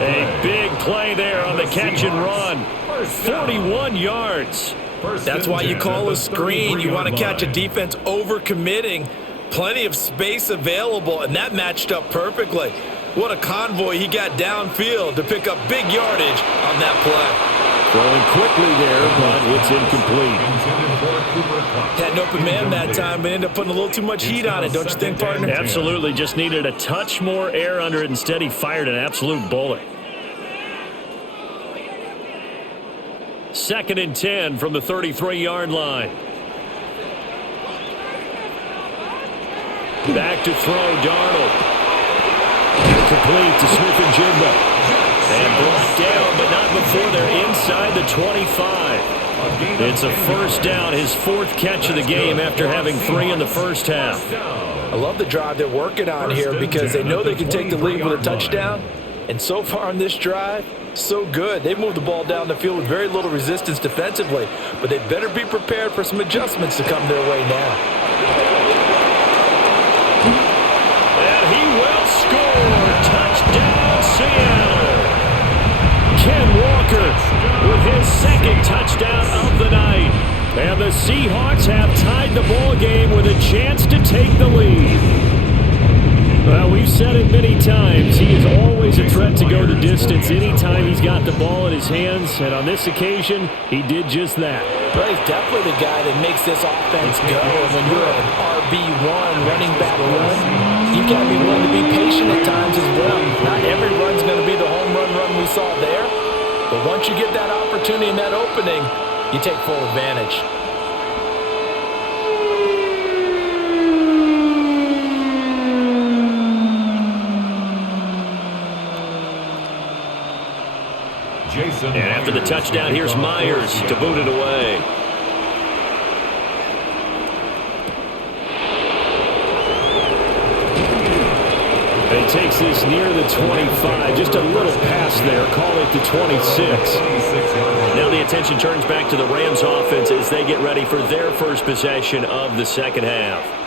A big play there on the catch and run. 41 yards. That's why you call a screen. You want to catch a defense over-committing. Plenty of space available, and that matched up perfectly. What a convoy he got downfield to pick up big yardage on that play. Throwing quickly there, but it's incomplete. Had an open man that time, but ended up putting a little too much heat on it, don't you think, partner? Absolutely. Just needed a touch more air under it. Instead, he fired an absolute bullet. 2nd and 10 from the 33-yard line. Back to throw, Darnold. Complete to Smith-Njigba. And brought down, but not before they're inside the 25. It's a first down, his 4th catch of the game after having 3 in the first half. I love the drive they're working on here because they know they can take the lead with a touchdown. And so far on this drive, so good. They moved the ball down the field with very little resistance defensively, but they better be prepared for some adjustments to come their way now. And he will score. Touchdown, Seattle. Ken Walker with his 2nd touchdown of the night. And the Seahawks have tied the ball game with a chance to take the lead. Well, we've said said it many times. He is always a threat to go the distance anytime he's got the ball in his hands. And on this occasion, he did just that. Well, he's definitely the guy that makes this offense go. And when you're an RB1, running back run, you've got to be willing to be patient at times as well. Not every run's going to be the home run we saw there. But once you get that opportunity and that opening, you take full advantage. And after the touchdown, here's Myers to boot it away. And he takes this near the 25. Just a little pass there. Call it the 26. Now the attention turns back to the Rams offense as they get ready for their first possession of the second half.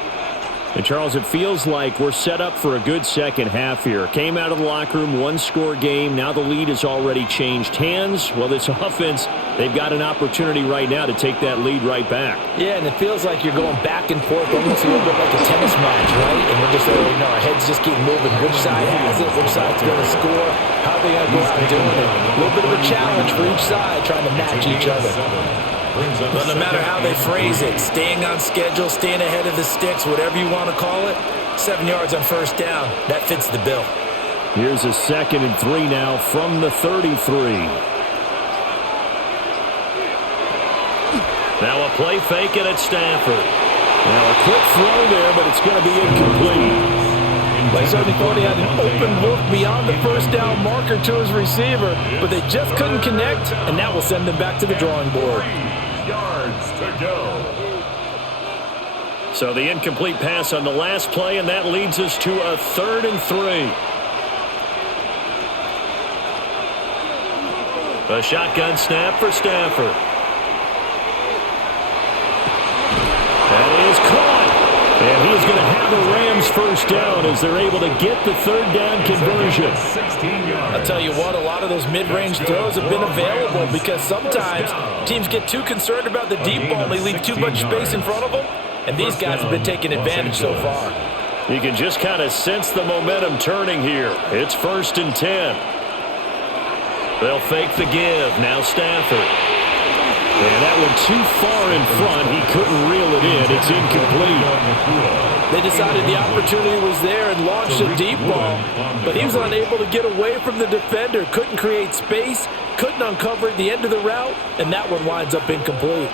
And, Charles, it feels like we're set up for a good second half here. Came out of the locker room, one-score game. Now the lead has already changed hands. Well, this offense, they've got an opportunity right now to take that lead right back. Yeah, and it feels like you're going back and forth, almost a little bit like a tennis match, right? And we're just, our heads just keep moving. Which side has it? Which side's going to score? How are they going to go out and doing it? A little bit of a challenge for each side, trying to match each other. But no matter how they phrase it, staying on schedule, staying ahead of the sticks, whatever you want to call it, 7 yards on first down, that fits the bill. Here's a 2nd and 3 now from the 33. Now a play fake it at Stafford. Now a quick throw there, but it's going to be incomplete. Play 70-40 had an open look beyond the first down marker to his receiver, but they just couldn't connect, and that will send them back to the drawing board. Yards to go. So the incomplete pass on the last play, and that leads us to a 3rd and 3. A shotgun snap for Stafford. That is caught. And he is going to have the Rams first down as they're able to get the 3rd down conversion. I'll tell you what, a lot of those mid-range throws have been available because sometimes teams get too concerned about the deep ball. They leave too much space in front of them, and these guys have been taking advantage so far. You can just kind of sense the momentum turning here. It's 1st and 10. They'll fake the give. Now Stafford. And that one too far in front. He couldn't reel it in. It's incomplete. They decided the opportunity was there and launched a deep ball, but he was unable to get away from the defender. Couldn't create space, couldn't uncover at the end of the route, and that one winds up incomplete.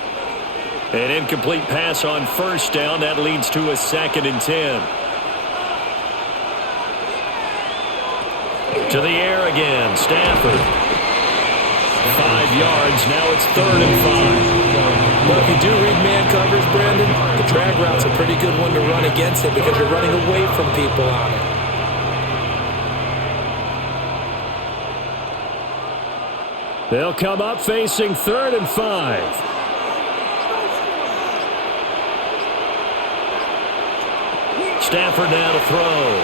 An incomplete pass on first down. That leads to a 2nd and 10. To the air again. Stafford. 5 yards. Now it's 3rd and 5. Well, if you do read man covers, Brandon, the drag route's a pretty good one to run against it because you're running away from people on it. They'll come up facing 3rd and 5. Stafford now to throw.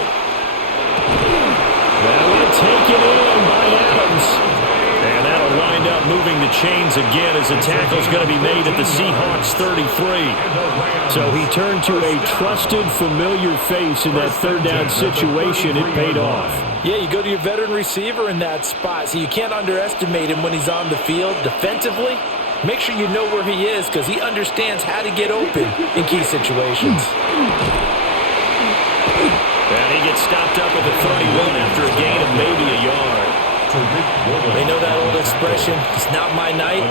That one taken in by Adams. And that'll wind up moving the chains again as the tackle's going to be made at the Seahawks 33. So he turned to a trusted, familiar face in that 3rd down situation. It paid off. Yeah, you go to your veteran receiver in that spot, so you can't underestimate him when he's on the field. Defensively, make sure you know where he is because he understands how to get open in key situations. And he gets stopped up at the 31 after a gain of maybe a yard. They know that old expression, it's not my night.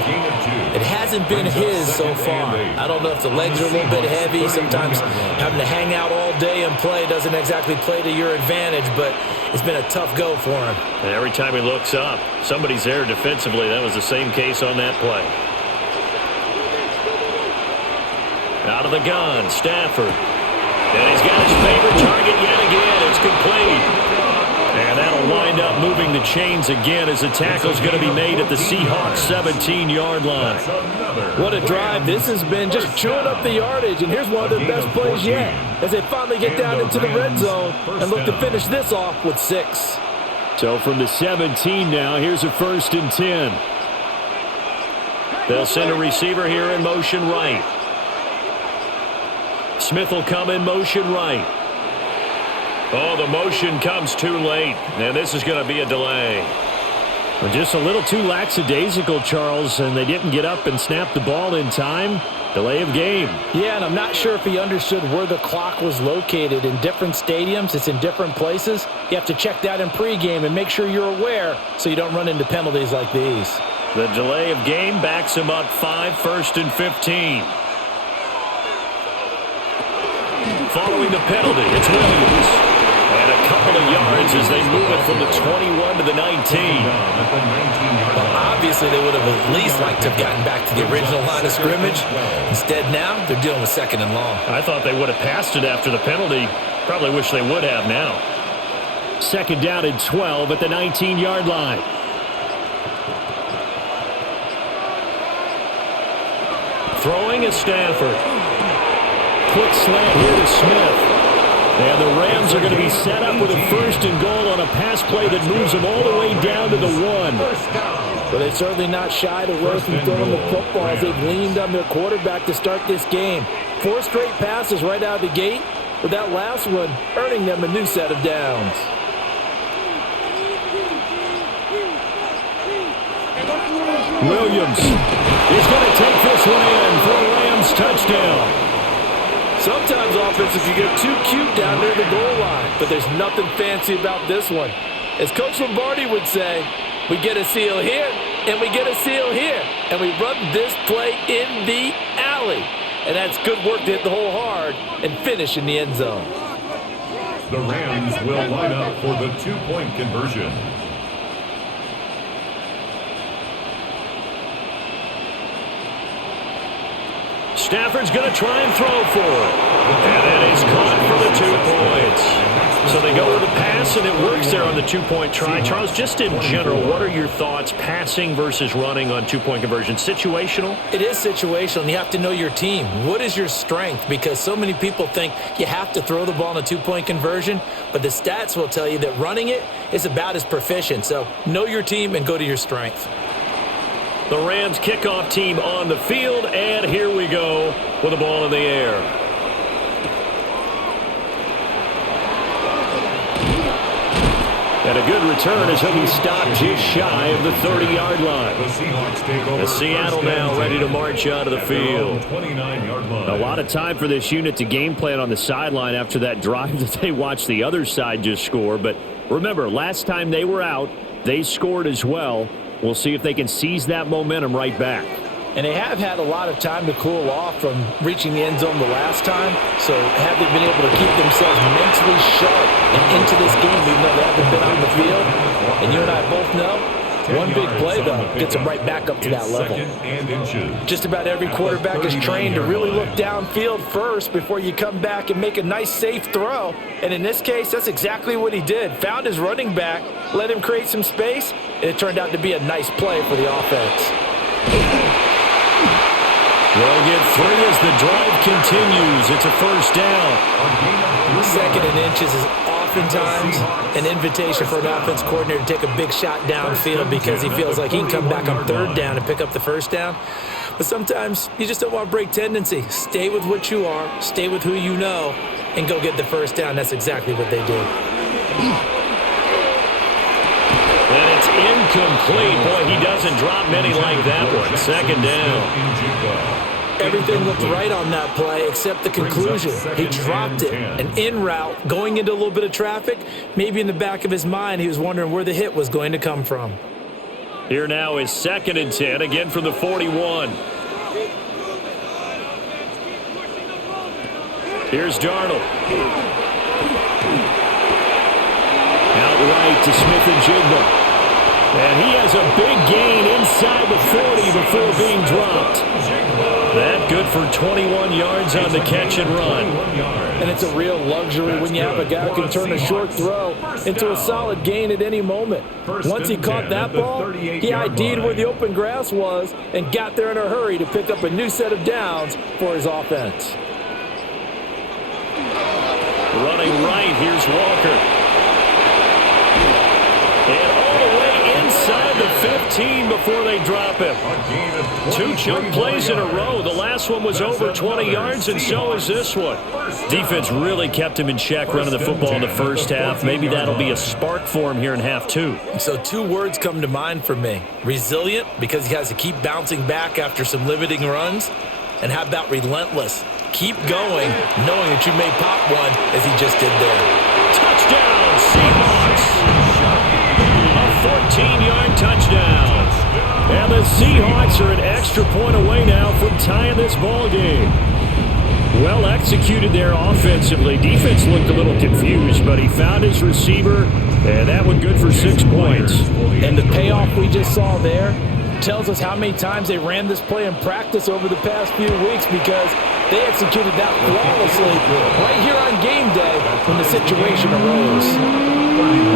It hasn't been his so far. I don't know if the legs are a little bit heavy. Sometimes having to hang out all day and play doesn't exactly play to your advantage, but it's been a tough go for him. And every time he looks up, somebody's there defensively. That was the same case on that play. Out of the gun, Stafford. And he's got his favorite target yet again. It's complete. And that'll wind up moving the chains again as the tackle's going to be made at the Seahawks 17-yard line. What a drive this has been, just chewing up the yardage. And here's one of their best plays yet as they finally get down into the red zone and look to finish this off with 6. So from the 17 now, here's a 1st and 10. They'll send a receiver here in motion right. Smith will come in motion right. Oh, the motion comes too late, and this is going to be a delay. Well, just a little too lackadaisical, Charles, and they didn't get up and snap the ball in time. Delay of game. Yeah, and I'm not sure if he understood where the clock was located. In different stadiums, it's in different places. You have to check that in pregame and make sure you're aware so you don't run into penalties like these. The delay of game backs him up 5, 1st and 15. Following the penalty, it's Williams. And a couple of yards as they move it from the 21 to the 19. Well, obviously, they would have at least liked to have gotten back to the original line of scrimmage. Instead, now they're dealing with 2nd and long. I thought they would have passed it after the penalty. Probably wish they would have now. 2nd down and 12 at the 19-yard line. Throwing is Stafford. Quick slant here to Smith. And the Rams are going to be set up with a 1st and goal on a pass play that moves them all the way down to the 1. But they're certainly not shied away from throwing the football as they've leaned on their quarterback to start this game. 4 straight passes right out of the gate, with that last one earning them a new set of downs. Williams is going to take this one in for a Rams touchdown. Sometimes offenses can get too cute down near the goal line, but there's nothing fancy about this one. As Coach Lombardi would say, we get a seal here, and we get a seal here, and we run this play in the alley. And that's good work to hit the hole hard and finish in the end zone. The Rams will line up for the 2-point conversion. Stafford's going to try and throw for it. And that is caught for the 2 points. So they go with the pass, and it works there on the 2-point try. Charles, just in general, what are your thoughts passing versus running on 2-point conversion? Situational? It is situational, and you have to know your team. What is your strength? Because so many people think you have to throw the ball in a 2-point conversion, but the stats will tell you that running it is about as proficient. So know your team and go to your strength. The Rams kickoff team on the field, and here we go with the ball in the air. And a good return as he'll be stopped just shy of the 30-yard line. The Seahawks take over. Seattle now ready to march out of the field. 29-yard line. A lot of time for this unit to game plan on the sideline after that drive that they watched the other side just score. But remember, last time they were out, they scored as well. We'll see if they can seize that momentum right back. And they have had a lot of time to cool off from reaching the end zone the last time. So have they been able to keep themselves mentally sharp and into this game even though they haven't been on the field? And you and I both know, one big play, though, gets them right back up to that level. Just about every quarterback is trained to really look downfield first before you come back and make a nice, safe throw. And in this case, that's exactly what he did. Found his running back, let him create some space, and it turned out to be a nice play for the offense. They'll get 3 as the drive continues. It's a 1st down. 2nd and inches is oftentimes an invitation for an offense coordinator to take a big shot downfield because he feels like he can come back on 3rd down and pick up the 1st down. But sometimes you just don't want to break tendency. Stay with what you are, stay with who you know, and go get the 1st down. That's exactly what they did. And it's incomplete. Boy, he doesn't drop many like that one. 2nd down. Everything looked right on that play except the conclusion. He dropped it. And en route, going into a little bit of traffic, maybe in the back of his mind, he was wondering where the hit was going to come from. Here now is 2nd and 10, again from the 41. Here's Darnold. Outright to Smith-Njigba. And he has a big gain inside the 40 before being dropped. That good for 21 yards on the catch and run. And it's a real luxury when you have a guy who can turn a short throw into a solid gain at any moment. Once he caught that ball, he ID'd where the open grass was and got there in a hurry to pick up a new set of downs for his offense. Running right, here's Walker. And all the way inside the 17 before they drop him. 2 chunk plays in a row. The last one was over 20 yards, and so is this one. Defense really kept him in check running the football in the first half. Maybe that'll be a spark for him here in half 2. So 2 words come to mind for me. Resilient, because he has to keep bouncing back after some limiting runs. And how about relentless? Keep going, knowing that you may pop one, as he just did there. Touchdown, Seahawks! A 14-yard touchdown. And the Seahawks are an extra point away now from tying this ball game. Well executed there offensively. Defense looked a little confused, but he found his receiver, and that one good for 6 points. And the payoff we just saw there tells us how many times they ran this play in practice over the past few weeks, because they executed that flawlessly right here on game day when the situation arose.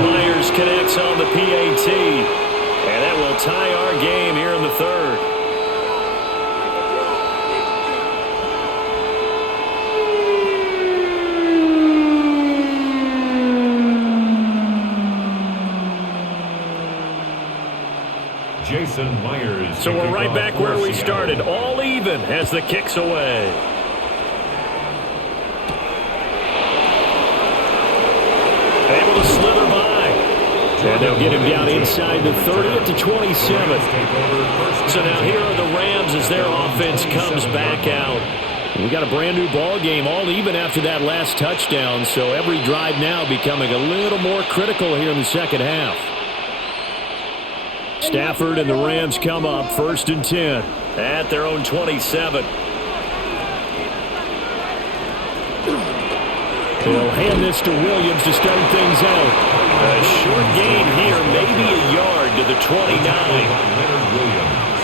Myers connects on the PAT, and that will tie our game here in the third. Jason Myers. So we're right back where we started, all even as the kick's away. Able to slither by. And they'll get him down inside the 30 at the 27. So now here are the Rams as their offense comes back out. We got a brand new ball game, all even after that last touchdown. So every drive now becoming a little more critical here in the second half. Stafford and the Rams come up 1st and 10 at their own 27. They'll hand this to Williams to start things out. A short gain here, maybe a yard to the 29.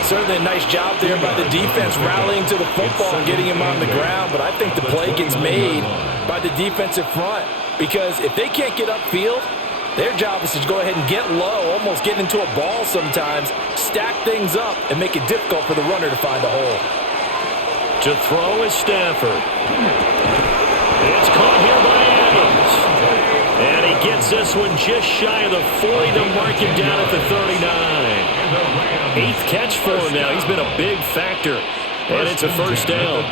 Certainly a nice job there by the defense rallying to the football and getting him on the ground, but I think the play gets made by the defensive front, because if they can't get upfield, their job is to go ahead and get low, almost get into a ball sometimes, stack things up, and make it difficult for the runner to find a hole. To throw is Stafford. It's caught here by Adams. And he gets this one just shy of the 40 to mark him down at the 39. 8th catch for him now. He's been a big factor. And it's a first down.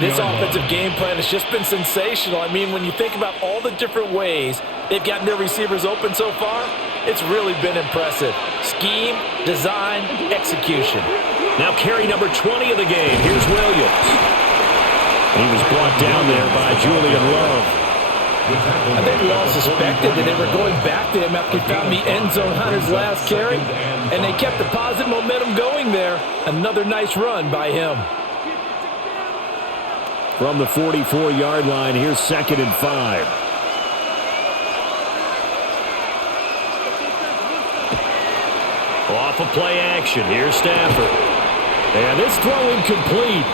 This offensive game plan has just been sensational. I mean, when you think about all the different ways they've gotten their receivers open so far, it's really been impressive. Scheme, design, execution. Now carry number 20 of the game. Here's Williams. He was brought down there by Julian Love. I think we all suspected that they were going back to him after he found the end zone on his last carry, and they kept the positive momentum going there. Another nice run by him. From the 44-yard line, here's 2nd and 5. Off of play action, here's Stafford. And this throw incomplete.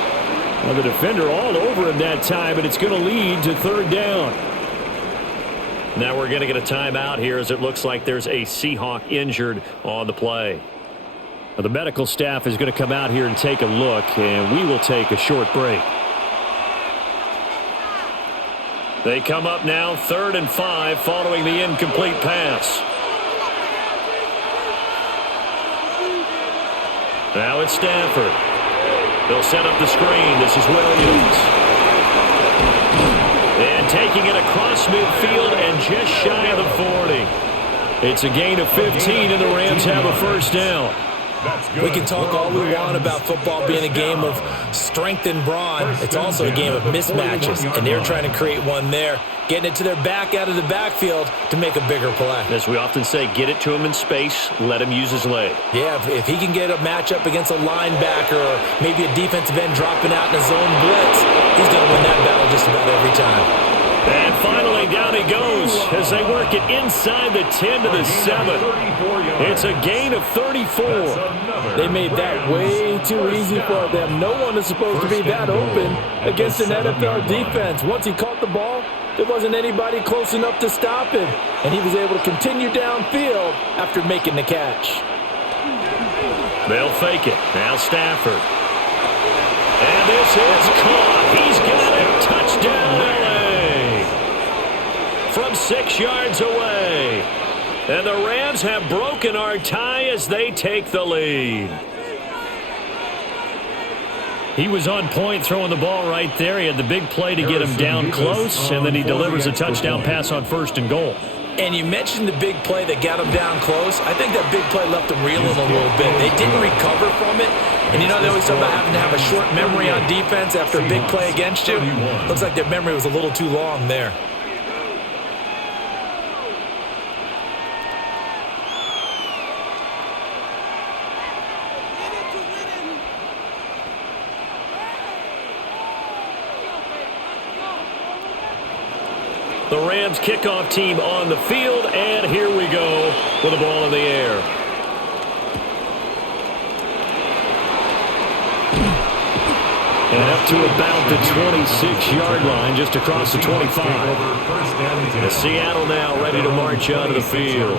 Well, the defender all over him that time, and it's going to lead to 3rd down. Now we're going to get a timeout here, as it looks like there's a Seahawk injured on the play. Now the medical staff is going to come out here and take a look, and we will take a short break. They come up now 3rd and 5 following the incomplete pass. Now it's Stafford. They'll set up the screen. This is Williams. And taking it across midfield and just shy of the 40. It's a gain of 15, and the Rams have a first down. We can talk all we want about football being a game of strength and brawn. It's also a game of mismatches, and they're trying to create one there, getting it to their back out of the backfield to make a bigger play. As we often say, get it to him in space, let him use his leg. Yeah, if he can get a matchup against a linebacker or maybe a defensive end dropping out in a zone blitz, he's going to win that battle just about every time. And finally, down he goes as they work it inside the 10 to the 7. It's a gain of 34. They made that way too easy for them. No one is supposed to be that open against an NFL defense. Once he caught the ball, there wasn't anybody close enough to stop him, and he was able to continue downfield after making the catch. They'll fake it. Now Stafford. And this is caught. He's got it. Touchdown, LA. From 6 yards away. And the Rams have broken our tie as they take the lead. He was on point throwing the ball right there. He had the big play to get him down close, and then he delivers a touchdown pass on 1st and goal. And you mentioned the big play that got him down close. I think that big play left him reeling a little bit. They didn't recover from it. And you know, they always talk about having to have a short memory on defense after a big play against you. Looks like their memory was a little too long there. The Rams kickoff team on the field, and here we go with the ball in the air. And up to about the 26-yard line, just across the 25. And Seattle now ready to march out of the field.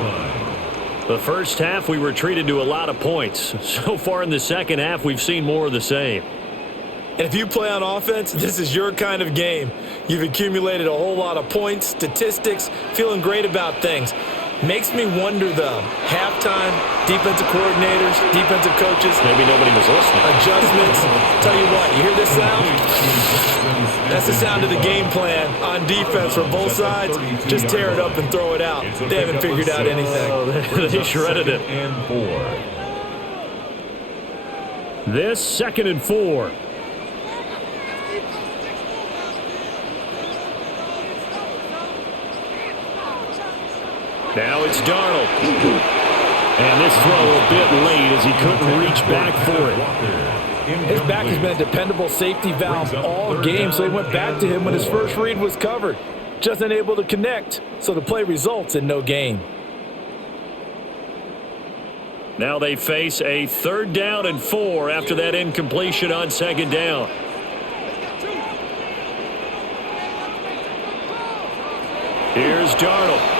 The first half, we were treated to a lot of points. So far in the second half, we've seen more of the same. And if you play on offense, this is your kind of game. You've accumulated a whole lot of points, statistics, feeling great about things. Makes me wonder, though, halftime, defensive coordinators, defensive coaches. Maybe nobody was listening. Adjustments. Tell you what, you hear this sound? That's the sound of the game plan on defense from both sides. Just tear it up and throw it out. They haven't figured out anything. They shredded it. This 2nd and 4. Now it's Darnold. And this throw a bit late as he couldn't reach back for it. His back has been a dependable safety valve all game, so he went back to him when his first read was covered. Just unable to connect, so the play results in no gain. Now they face a 3rd down and 4 after that incompletion on 2nd down. Here's Darnold.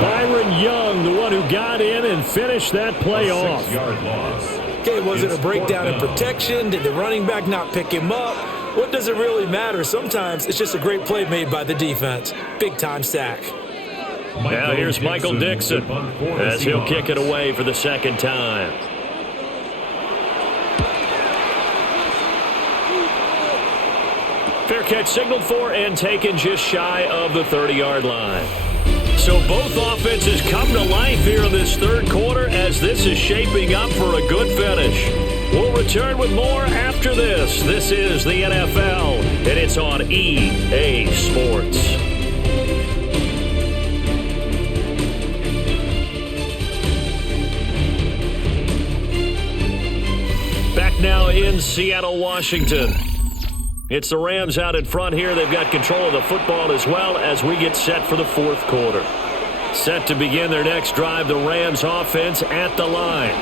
Byron Young, the one who got in and finished that play off. Okay, was it a breakdown in protection? Did the running back not pick him up? What does it really matter? Sometimes it's just a great play made by the defense. Big-time sack. Now here's Michael Dixon as he'll kick it away for the 2nd time. Fair catch signaled for and taken just shy of the 30-yard line. So both offenses come to life here in this 3rd quarter as this is shaping up for a good finish. We'll return with more after this. This is the NFL, and it's on EA Sports. Back now in Seattle, Washington. It's the Rams out in front here. They've got control of the football as well as we get set for the 4th quarter. Set to begin their next drive, the Rams offense at the line.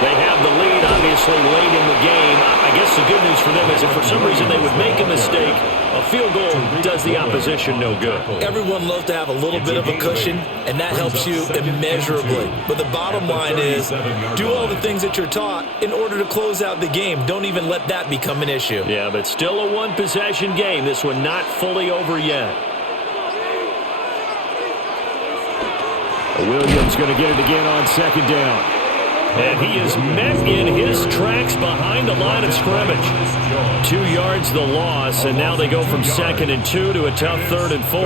They have the lead, obviously, late in the game. I guess the good news for them is if for some reason they would make a mistake, a field goal does the opposition no good. Everyone loves to have a little bit of a cushion, and that helps you immeasurably. But the bottom line is, do all the things that you're taught in order to close out the game. Don't even let that become an issue. Yeah, but still a one-possession game. This one not fully over yet. Williams going to get it again on 2nd down. And he is met in his tracks behind the line of scrimmage. 2 yards the loss, and now they go from 2nd and 2 to a tough 3rd and 4.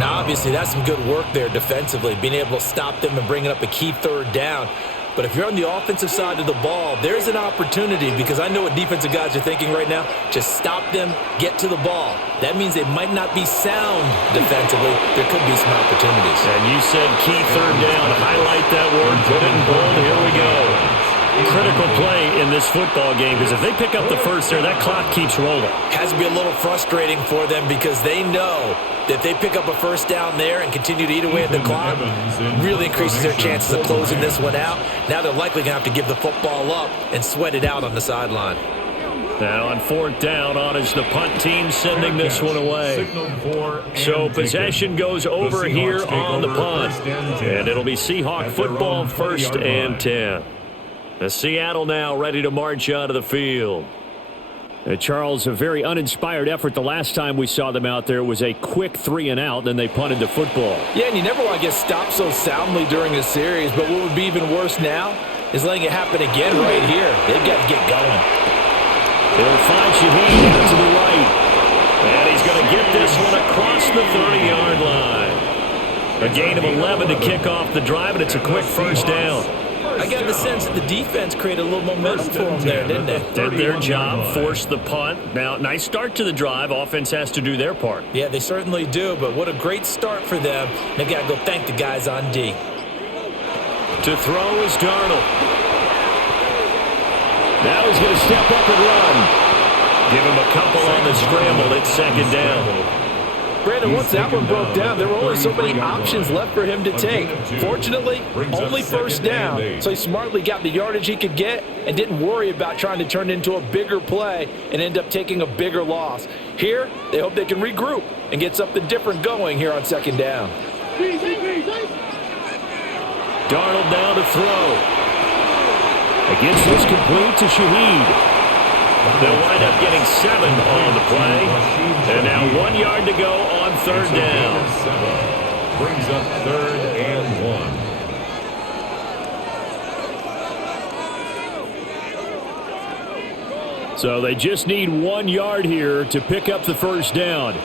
Now, obviously, that's some good work there defensively, being able to stop them and bringing up a key 3rd down. But if you're on the offensive side of the ball, there's an opportunity because I know what defensive guys are thinking right now. Just stop them, get to the ball. That means they might not be sound defensively. There could be some opportunities. And you said key 3rd down. Highlight that word. Put it in bold. Here we go. Critical play in this football game because if they pick up the first there, that clock keeps rolling. Has to be a little frustrating for them because they know that if they pick up a 1st down there and continue to eat away at the clock, really increases their chances of closing this one out. Now they're likely going to have to give the football up and sweat it out on the sideline. Now on 4th down, on is the punt team sending this one away. So possession goes over here on the punt. And it'll be Seahawk football 1st and 10. The Seattle now ready to march out of the field. Charles, a very uninspired effort the last time we saw them out there. It was a quick 3-and-out, then they punted the football. Yeah, and you never want to get stopped so soundly during a series, but what would be even worse now is letting it happen again right here. They've got to get going. They'll find Shaheed out to the right. And he's going to get this one across the 30-yard line. A gain of 11 to kick off the drive, and it's a quick first down. I got the sense that the defense created a little momentum for them there, didn't they? Did their job, forced the punt. Now, nice start to the drive. Offense has to do their part. Yeah, they certainly do, but what a great start for them. They've got to go thank the guys on D. To throw is Darnold. Now he's going to step up and run. Give him a couple on the scramble. It's second down. Brandon, once that one broke down, there were only so many options left for him to take. Fortunately, only first down, so he smartly got the yardage he could get and didn't worry about trying to turn it into a bigger play and end up taking a bigger loss. Here, they hope they can regroup and get something different going here on second down. Darnold down to throw. Against this complete to Shaheed. They'll wind up getting 7 on the play. And now 1 yard to go on third down. Brings up 3rd and 1. So they just need 1 yard here to pick up the first down.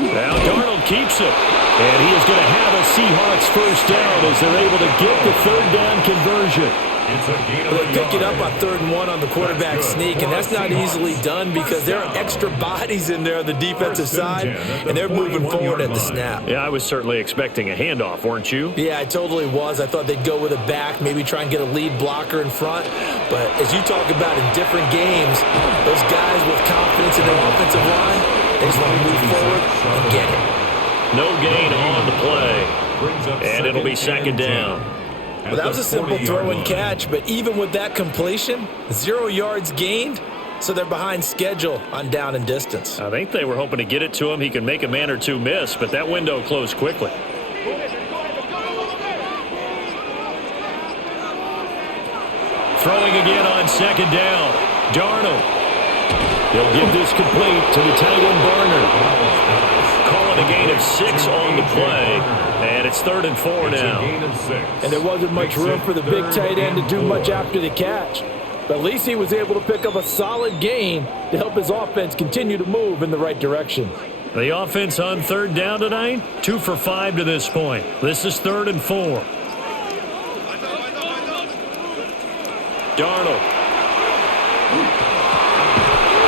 Now Darnold keeps it. And he is going to have a Seahawks first down as they're able to get the third down conversion. They pick it up on 3rd and 1 on the quarterback sneak, and that's not easily done because there are extra bodies in there on the defensive side, and they're moving forward at the snap. Yeah, I was certainly expecting a handoff, weren't you? Yeah, I totally was. I thought they'd go with a back, maybe try and get a lead blocker in front. But as you talk about in different games, those guys with confidence in their offensive line, they just want to move forward and get it. No gain on the play, and it'll be second down. Well, that was a simple throw and catch, but even with that completion, 0 yards gained, so they're behind schedule on down and distance. I think they were hoping to get it to him. He could make a man or two miss, but that window closed quickly. Throwing again on second down. Darnold. He'll give this complete to the tight end Barner. Calling a gain of 6 on the play, and it's 3rd and 4 now. And there wasn't much room for the big tight end to do much after the catch. But at least he was able to pick up a solid gain to help his offense continue to move in the right direction. The offense on third down tonight, 2 for 5 to this point. This is 3rd and 4. Darnold.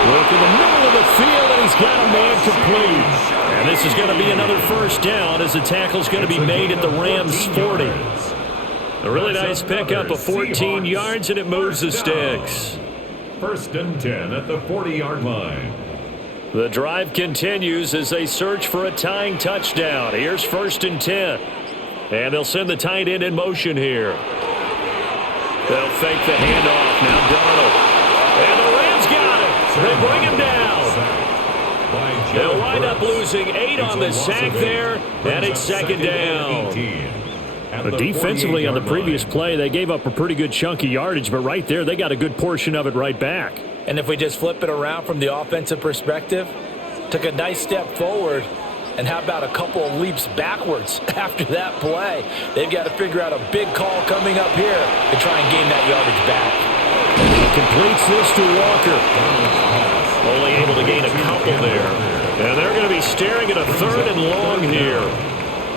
Work in the middle of the field, and he's got a man complete. And this is going to be another first down as the tackle's going to be made at the Rams' 40. A really nice pickup of 14 yards, and it moves the sticks. 1st and 10 at the 40-yard line. The drive continues as they search for a tying touchdown. Here's 1st and 10. And they'll send the tight end in motion here. They'll fake the handoff. Now Darnold. And the Rams got it. They bring him down. They'll wind up losing 8 on the sack there, and it's second down. But defensively on the previous play, they gave up a pretty good chunk of yardage, but right there, they got a good portion of it right back. And if we just flip it around from the offensive perspective, took a nice step forward, and how about a couple of leaps backwards after that play? They've got to figure out a big call coming up here to try and gain that yardage back. He completes this to Walker. Only able to gain a couple there. And they're going to be staring at a 3rd and long here.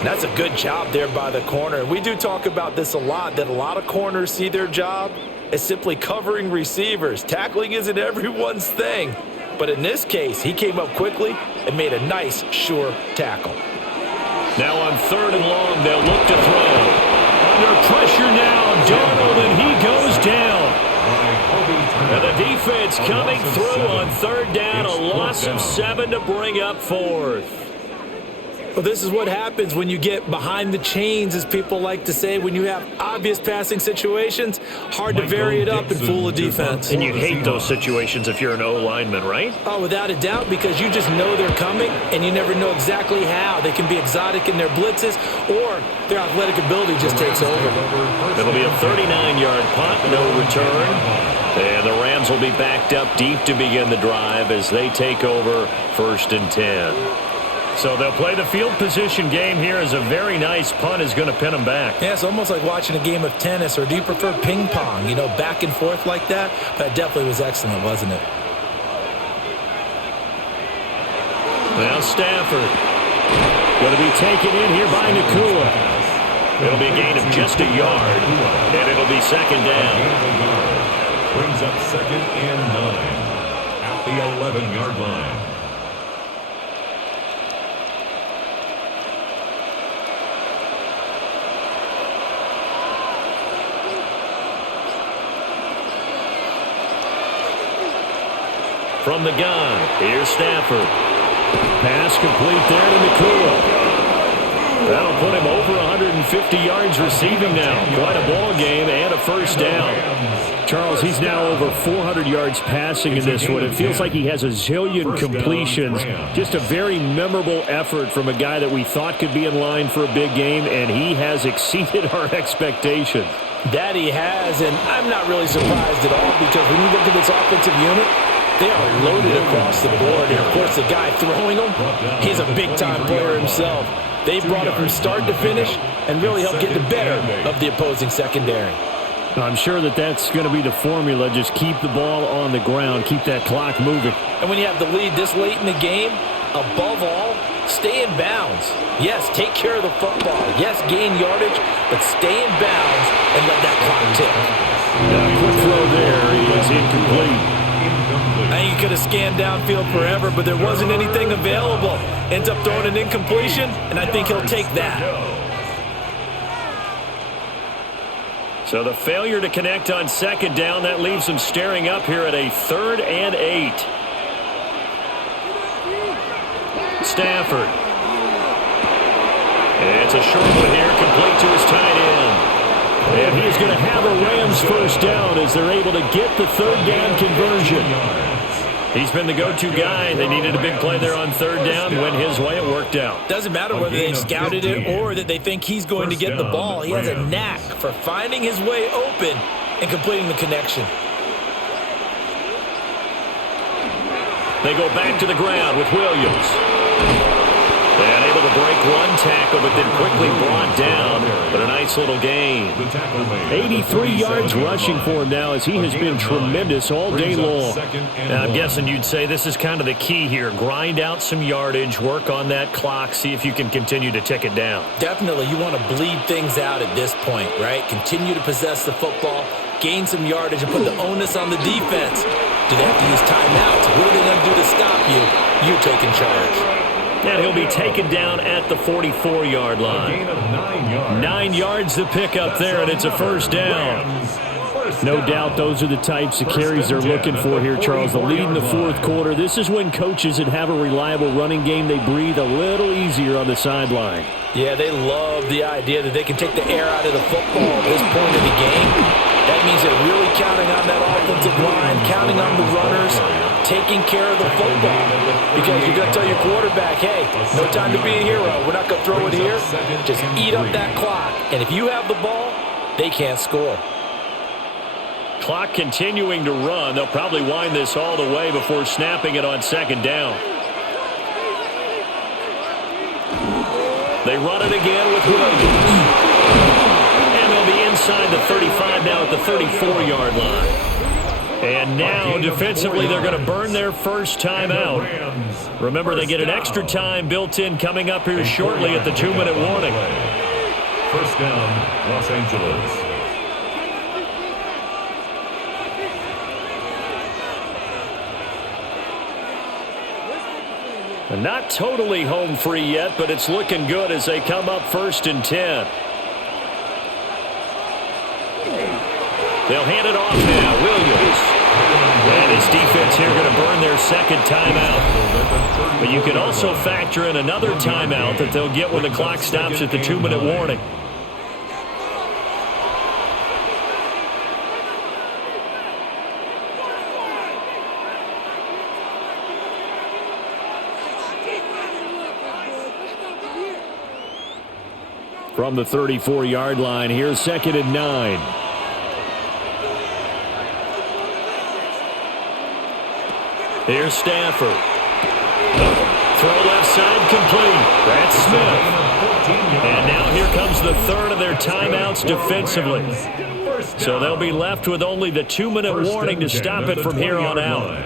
That's a good job there by the corner. We do talk about this a lot, that a lot of corners see their job as simply covering receivers. Tackling isn't everyone's thing. But in this case, he came up quickly and made a nice, sure tackle. Now on 3rd and long, they'll look to throw. Under pressure now, Darnold, and he goes down. And the defense coming through on 3rd down, a loss of 7 to bring up 4th. Well, this is what happens when you get behind the chains, as people like to say. When you have obvious passing situations, hard to vary it up and fool a defense. And you hate those situations if you're an O-lineman, right? Oh, without a doubt, because you just know they're coming, and you never know exactly how. They can be exotic in their blitzes, or their athletic ability just takes over. It'll be a 39-yard punt, no return. And the Rams will be backed up deep to begin the drive as they take over 1st and 10. So they'll play the field position game here as a very nice punt is going to pin them back. Yeah, it's almost like watching a game of tennis, or do you prefer ping pong? You know, back and forth like that? That definitely was excellent, wasn't it? Now Stafford going to be taken in here by Nakua. It'll be a gain of just a yard, and it'll be 2nd down. Brings up 2nd and 9 at the 11-yard line. From the gun, here's Stafford. Pass complete there to Nakua. That'll put him over 150 yards receiving now. Quite a ball game and a 1st down. Charles, he's now over 400 yards passing in this one. It feels like he has a zillion completions. Just a very memorable effort from a guy that we thought could be in line for a big game, and he has exceeded our expectations. That he has, and I'm not really surprised at all, because when you look at this offensive unit, they are loaded across the board. And, of course, the guy throwing them, he's a big-time player himself. They brought it from start to finish and really helped get the better of the opposing secondary. I'm sure that that's going to be the formula. Just keep the ball on the ground. Keep that clock moving. And when you have the lead this late in the game, above all, stay in bounds. Yes, take care of the football. Yes, gain yardage, but stay in bounds and let that clock tick. Quick throw there is incomplete. I think he could have scanned downfield forever, but there wasn't anything available. Ends up throwing an incompletion, and I think he'll take that. So the failure to connect on 2nd down, that leaves them staring up here at a 3rd and 8. Stafford. It's a short one here, complete to his tight end. And he's going to have a Rams 1st down as they're able to get the 3rd down conversion. He's been the go-to guy. They needed a big play there on 3rd down. Went his way, it worked out. Doesn't matter whether they've scouted it or that they think he's going to get the ball. He has a knack for finding his way open and completing the connection. They go back to the ground with Williams. And able to break one tackle, but then quickly brought down. But a nice little gain. 83 yards rushing for him now, as he has been tremendous all day long. And I'm guessing you'd say this is kind of the key here. Grind out some yardage, work on that clock, see if you can continue to tick it down. Definitely, you want to bleed things out at this point, right? Continue to possess the football, gain some yardage, and put the onus on the defense. Do they have to use timeouts? What are they going to do to stop you? You're taking charge. And he'll be taken down at the 44-yard line. 9 yards to pick up there, and it's a 1st down. No doubt those are the types of carries they're looking for here, Charles. The lead in the 4th quarter. This is when coaches that have a reliable running game, they breathe a little easier on the sideline. Yeah, they love the idea that they can take the air out of the football at this point of the game. That means they're really counting on that offensive line, counting on the runners, taking care of the football. Because you're going to tell your quarterback, hey, no time to be a hero. We're not going to throw it here. Just eat up that clock. And if you have the ball, they can't score. Clock continuing to run. They'll probably wind this all the way before snapping it on 2nd down. They run it again with Williams. And they'll be inside the 35 now at the 34-yard line. And now, defensively, they're going to burn their first timeout. Remember, they get an extra time built in coming up here shortly at the 2-minute warning. 1st down, Los Angeles. Not totally home free yet, but it's looking good as they come up 1st and 10. They'll hand it off now. Williams. And his defense here going to burn their 2nd timeout. But you can also factor in another timeout that they'll get when the clock stops at the 2-minute warning. From the 34-yard line, here's 2nd and 9. Here's Stafford. Throw left side complete. That's Smith. And now here comes the third of their timeouts defensively. So they'll be left with only the 2-minute warning to stop it from here on out.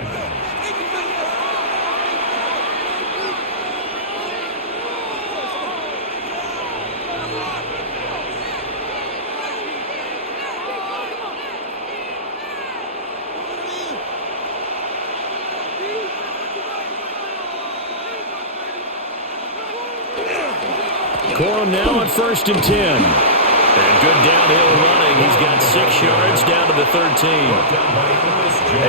Corum now on 1st and 10. And good downhill running. He's got 6 yards down to the 13.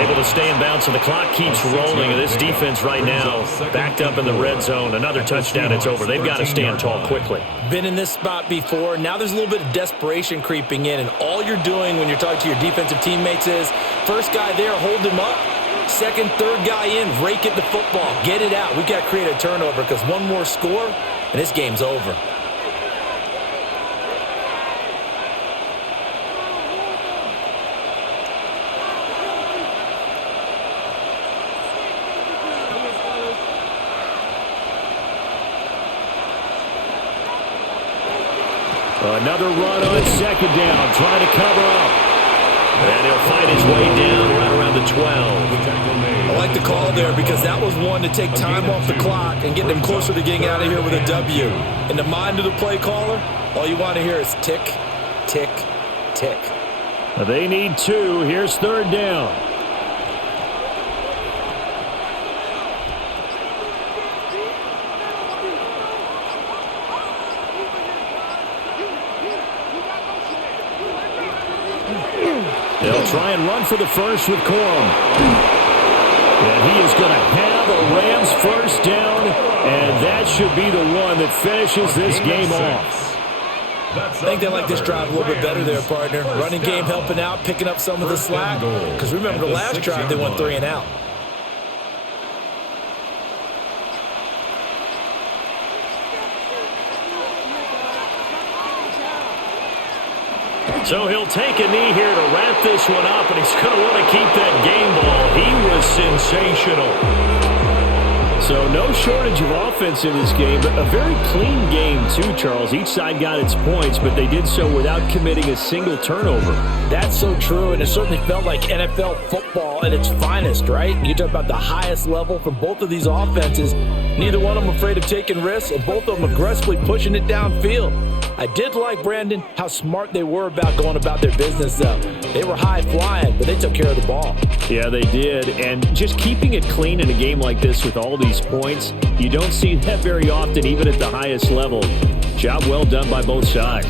Able to stay in bounds, so the clock keeps rolling. And this defense right now backed up in the red zone. Another touchdown, it's over. They've got to stand tall quickly. Been in this spot before. Now there's a little bit of desperation creeping in. And all you're doing when you're talking to your defensive teammates is, first guy there, hold him up. Second, third guy in, rake at the football. Get it out. We've got to create a turnover because one more score, and this game's over. Another run on 2nd down, trying to cover up. And he'll find his way down right around the 12. I like the call there because that was one to take time off the clock and get them closer to getting out of here with a W. In the mind of the play caller, all you want to hear is tick, tick, tick. They need 2. Here's 3rd down. They'll try and run for the first with Corum. And he is going to have a Rams first down, and that should be the one that finishes this game off. I think they like this drive a little bit better there, partner. Running game helping out, picking up some of the slack. Because remember the last drive, they went 3 and out. So he'll take a knee here to wrap this one up, and he's going to want to keep that game ball. He was sensational. So no shortage of offense in this game, but a very clean game too, Charles. Each side got its points, but they did so without committing a single turnover. That's so true, and it certainly felt like NFL football at its finest, right? You talk about the highest level from both of these offenses. Neither one of them afraid of taking risks, and both of them aggressively pushing it downfield. I did like, Brandon, how smart they were about going about their business, though. They were high-flying, but they took care of the ball. Yeah, they did, and just keeping it clean in a game like this with all these points, you don't see that very often, even at the highest level. Job well done by both sides.